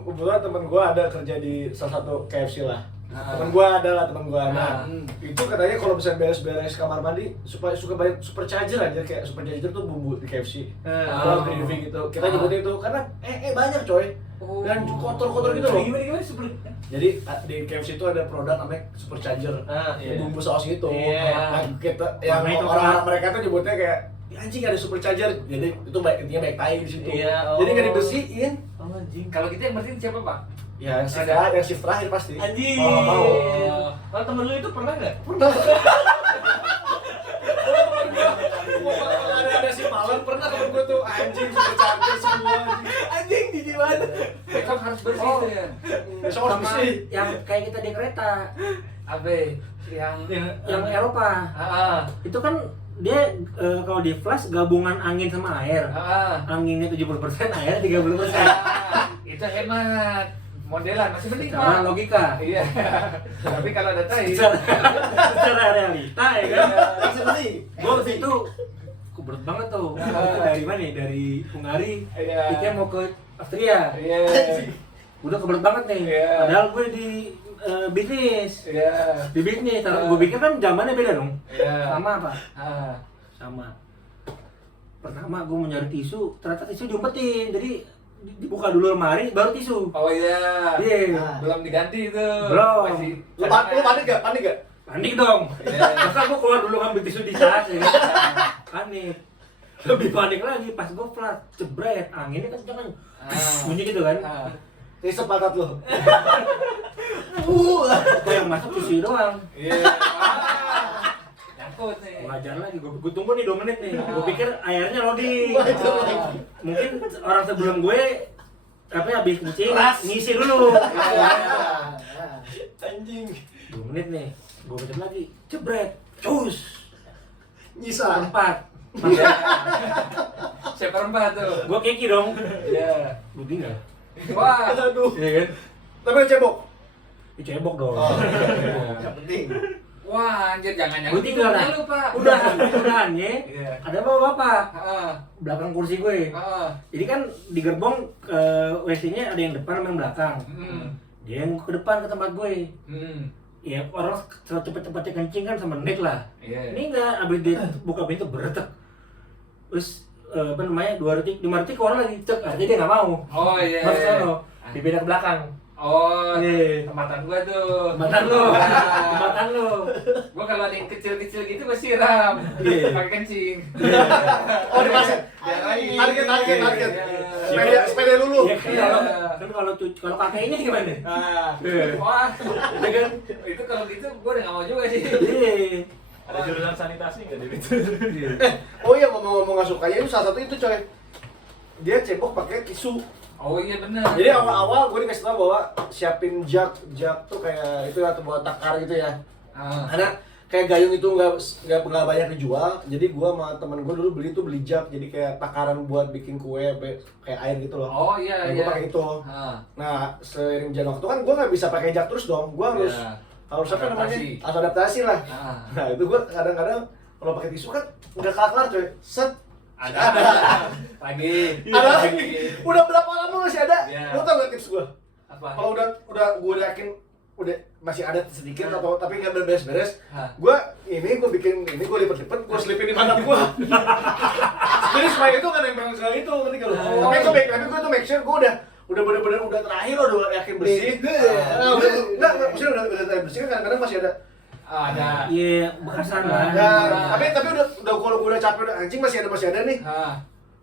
kebetulan teman gue ada kerja di salah satu KFC lah. Teman gue adalah teman gue. Nah, itu katanya kalau misalnya beres-beres kamar mandi suka banyak super charger aja, kayak super charger tuh bumbu di KFC. Atau gravy gitu. Kita nyebutnya itu karena banyak coy. Dan kotor-kotor gitu loh. Gimana super. Jadi di KFC itu ada produk namanya super charger. Bumbu saus gitu. Nah, kita yang orang mereka tuh nyebutnya kayak anjing ada super charger. Jadi itu intinya baik tai di situ. Jadi nggak dibersihin. Kalau kita yang bersihin siapa, Pak? Ya, yang shift terakhir pasti. Anjing. Kalau mau. Kalau temen lu itu pernah nggak? Pernah. Ada si malam pernah temen gue tuh anjing super charger semua. Anjing di mana? Besok harus bersih tuh ya. Besok harus Sama bersih. yang kayak kita di kereta, Abe, yang Eropa. Itu kan dia kalau di flash gabungan angin sama air. Anginnya 70%, air 30%. Itu hemat. Modelan masih mending, Secara Pak. logika. Iya. Tapi kalau ada tai, Secara realita ya kan. Masih beli. Gue waktu itu berat banget tuh. Itu dari mana nih? Dari Hungari. Iya. Kita mau ke Austria. Iya. Udah kebelet banget nih. Iya. Padahal gue di bisnis. Iya. Di bisnis. Gue pikir kan zamannya beda dong. Iya. Sama apa? Sama. Pertama gue mau nyari tisu, ternyata tisu diumpetin. Jadi dibuka dulu lemari, baru tisu. Oh iya. Iya. Belum diganti itu. Belum. Masih Lu panik gak? Panik dong. Masa gue keluar dulu ngambil tisu di tas ya kan? Panik. Lebih panik lagi pas gue flat, jebret, anginnya kenceng kan. Bunyi gitu kan. Risep pantat lu. Gue yang masuk tisu doang. Iya. Nyangkut nih. Wajar lagi, gue tunggu nih 2 menit nih. Gue pikir airnya loading. Mungkin orang sebelum gue habis kencing ngisi dulu. Anjing. 2 menit nih, gue pencet lagi, jebret, cus, Nyisa. 4. Seperempat tuh. Gue keki dong. Iya. Gue tinggal. Wah. Aduh. Iya kan? Tapi cebok. Cebok dong. Yang penting. Wah, anjir jangan Gue tinggal lah. lu, Pak. Udahannya. Iya. Ada bapak-bapak Heeh. belakang kursi gue. Heeh. Jadi kan di gerbong WC-nya ada yang depan sama yang belakang. Dia yang ke depan ke tempat gue. Ya orang cepet-cepetnya kencing kan semenit lah. Iya. Ini enggak, abis dia buka pintu beretek. Terus 2 detik, 5 detik keluar lagi, cek, artinya dia nggak mau. Oh iya. Masuk sono, di beda ke belakang. Oh, Iya. tempatan gua tuh. Tempatan lo, tempatan lo. Gua kalau ada yang kecil-kecil gitu gua siram. Iya. Pakai kencing. Oh, dipasang. Target. Sepeda dulu. Iya kan kalau kakek ini gimana? Wah, Iya kan? itu kalau gitu gua udah nggak mau juga sih. Iya. ada jurusan sanitasi nggak di situ? Oh iya, ngomong-ngomong nggak sukanya itu salah satu itu coy. Dia cebok pakai tisu. Oh iya benar. Jadi awal-awal gue dikasih tau bahwa siapin jug tuh kayak itu ya, buat takar gitu ya. Karena kayak gayung itu nggak banyak dijual, jadi gue sama temen gue dulu beli jug, jadi kayak takaran buat bikin kue kayak air gitu loh. Oh iya Nah, iya. gue pakai itu. Nah seiring jalan waktu kan gue nggak bisa pakai jug terus dong, gue harus apa namanya, harus adaptasi lah. Nah itu gue kadang-kadang kalau pakai tisu kan nggak kelar coy, set. Ada. Lagi. Ada lagi. Udah berapa lama masih ada? Iya. Lo tau gak tips gue? Apa? Kalau udah gue yakin udah masih ada sedikit atau tapi nggak beres-beres, Hah. gue bikin ini gue lipet-lipet, gue selipin di pantat gue. Jadi supaya itu nggak nempel ke itu, ngerti kalau. Tapi gue tuh make sure gue udah bener-bener udah terakhir udah yakin bersih. Nggak maksudnya udah terakhir bersih kan kadang-kadang masih ada. Ada. Iya, bekasan lah. Ya, tapi udah kalau gue udah capek udah anjing masih ada nih.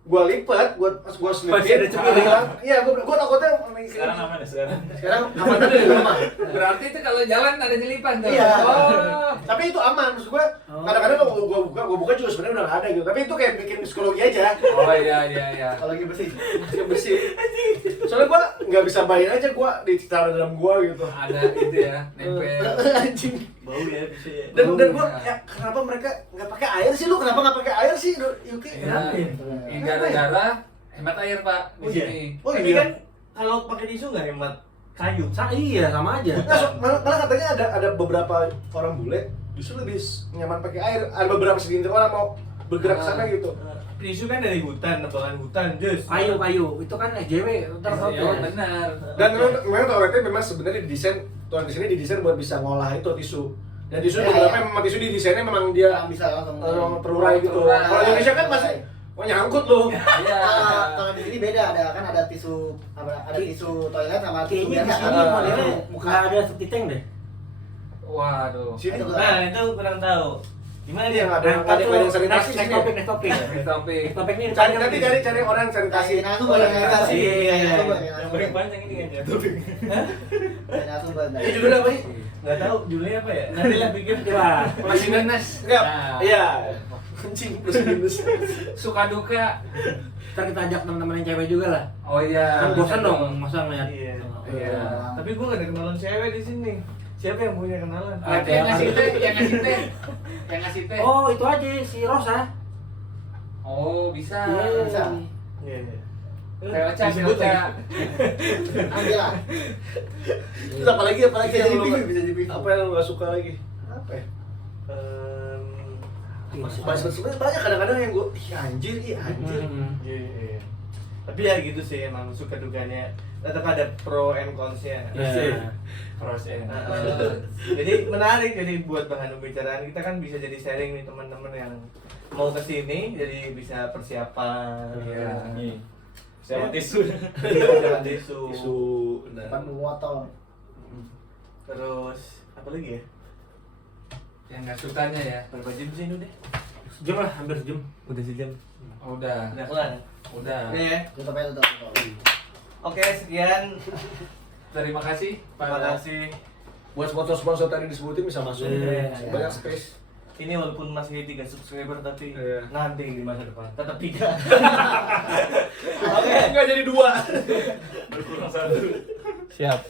Gue lipet, gue selipin. Masih ada cemil. Iya, gue takutnya Sekarang aman ya sekarang? sekarang aman aja di rumah. Berarti itu kalau jalan ada nyelipan tuh. Iya. Oh. Tapi itu aman, maksud gue. Kadang-kadang kalau gue buka juga sebenarnya udah nggak ada gitu. Tapi itu kayak bikin psikologi aja. Oh iya. Kalau lagi bersih, bersih. Soalnya gue nggak bisa bayar aja gue di dalam gue gitu. Ada itu ya, nempel. Anjing. Bau ya bisa ya. Dan gue ya kenapa mereka nggak pakai air sih lu? Kenapa nggak pakai air sih, Yuki? Iya. Ini gara-gara hemat air Pak di Oh iya. sini. Oh Tapi iya. kan kalau pakai tisu nggak hemat kayu. Iya, sama aja. Nah, malah katanya ada beberapa orang bule justru lebih nyaman pakai air. Ada beberapa segelintir orang mau bergerak ke sana gitu. tisu kan dari hutan, nebangan hutan, Jus. Kayu itu kan SJW ntar Iya, protes. benar. Dan memang toiletnya memang sebenarnya didesain, toilet di sini didesain buat bisa ngolah itu tisu. Dan tisu Ya, beberapa ya. memang tisu didesainnya memang dia Yang bisa langsung terurai gitu. Terurai. Kalau di Indonesia kan masih nyangkut loh. Iya. Kalau di sini beda, ada tisu ada tisu toilet sama tisu Kayaknya di biasa. sini modelnya nggak ada septic tank deh. Waduh. Sini Nah, itu kurang tahu. Gimana dia? yang ada yang sanitasi next sini. topic. Next Topik. topic ini Cari nanti cari orang sanitasi. Narasumber, narasumber. Iya. Yang paling panjang ini kayaknya topik. Narasumber. Ini judulnya apa sih? Nggak tahu judulnya apa ya? Nanti lah pikir. Coba. Plus minus. Enggak. Nah, Iya. Anjing plus minus. suka duka. Ntar kita ajak teman-teman yang cewek juga lah. Oh iya. Kan bosan dong masa ngeliat. Iya. Iya. Tapi gue gak ada kenalan cewek di sini. Siapa yang punya kenalan? Ada yang ngasih teh, yang ngasih teh. Oh itu aja si Rosa. Oh, bisa. Iya. Bisa. Iya. Teh Ocha, Teh Disebut Ocha. lagi. Ambil lah. Terus apalagi Bisa yang jadi lu pipi, bisa jadi pipi. apa yang lu gak suka lagi? Apa ya? Masih sebenarnya banyak kadang-kadang yang gue anjir. Iya. Tapi ya gitu sih, emang suka dukanya. Tetap ada pro and cons-nya. Iya. Pros and Jadi menarik, jadi buat bahan pembicaraan kita kan bisa jadi sharing nih teman-teman yang mau kesini, jadi bisa persiapan. Iya. Nih. Siapa tisu? Jalan tisu. Isu. Depan motor. Terus apa lagi ya? yang nggak sukanya ya. Berapa jam sih ini deh? Sejam lah, hampir sejam. Udah sejam. Udah. Udah kelar. Udah. Oke ya. Tutup aja tutup. Oke, sekian. Terima kasih. Terima kasih. Buat sponsor-sponsor tadi disebutin bisa masuk. Iya. Banyak space. Ini walaupun masih 3 subscriber tapi Iya. nanti di masa depan tetap 3. Oke, enggak jadi 2. Berkurang 1. Siap.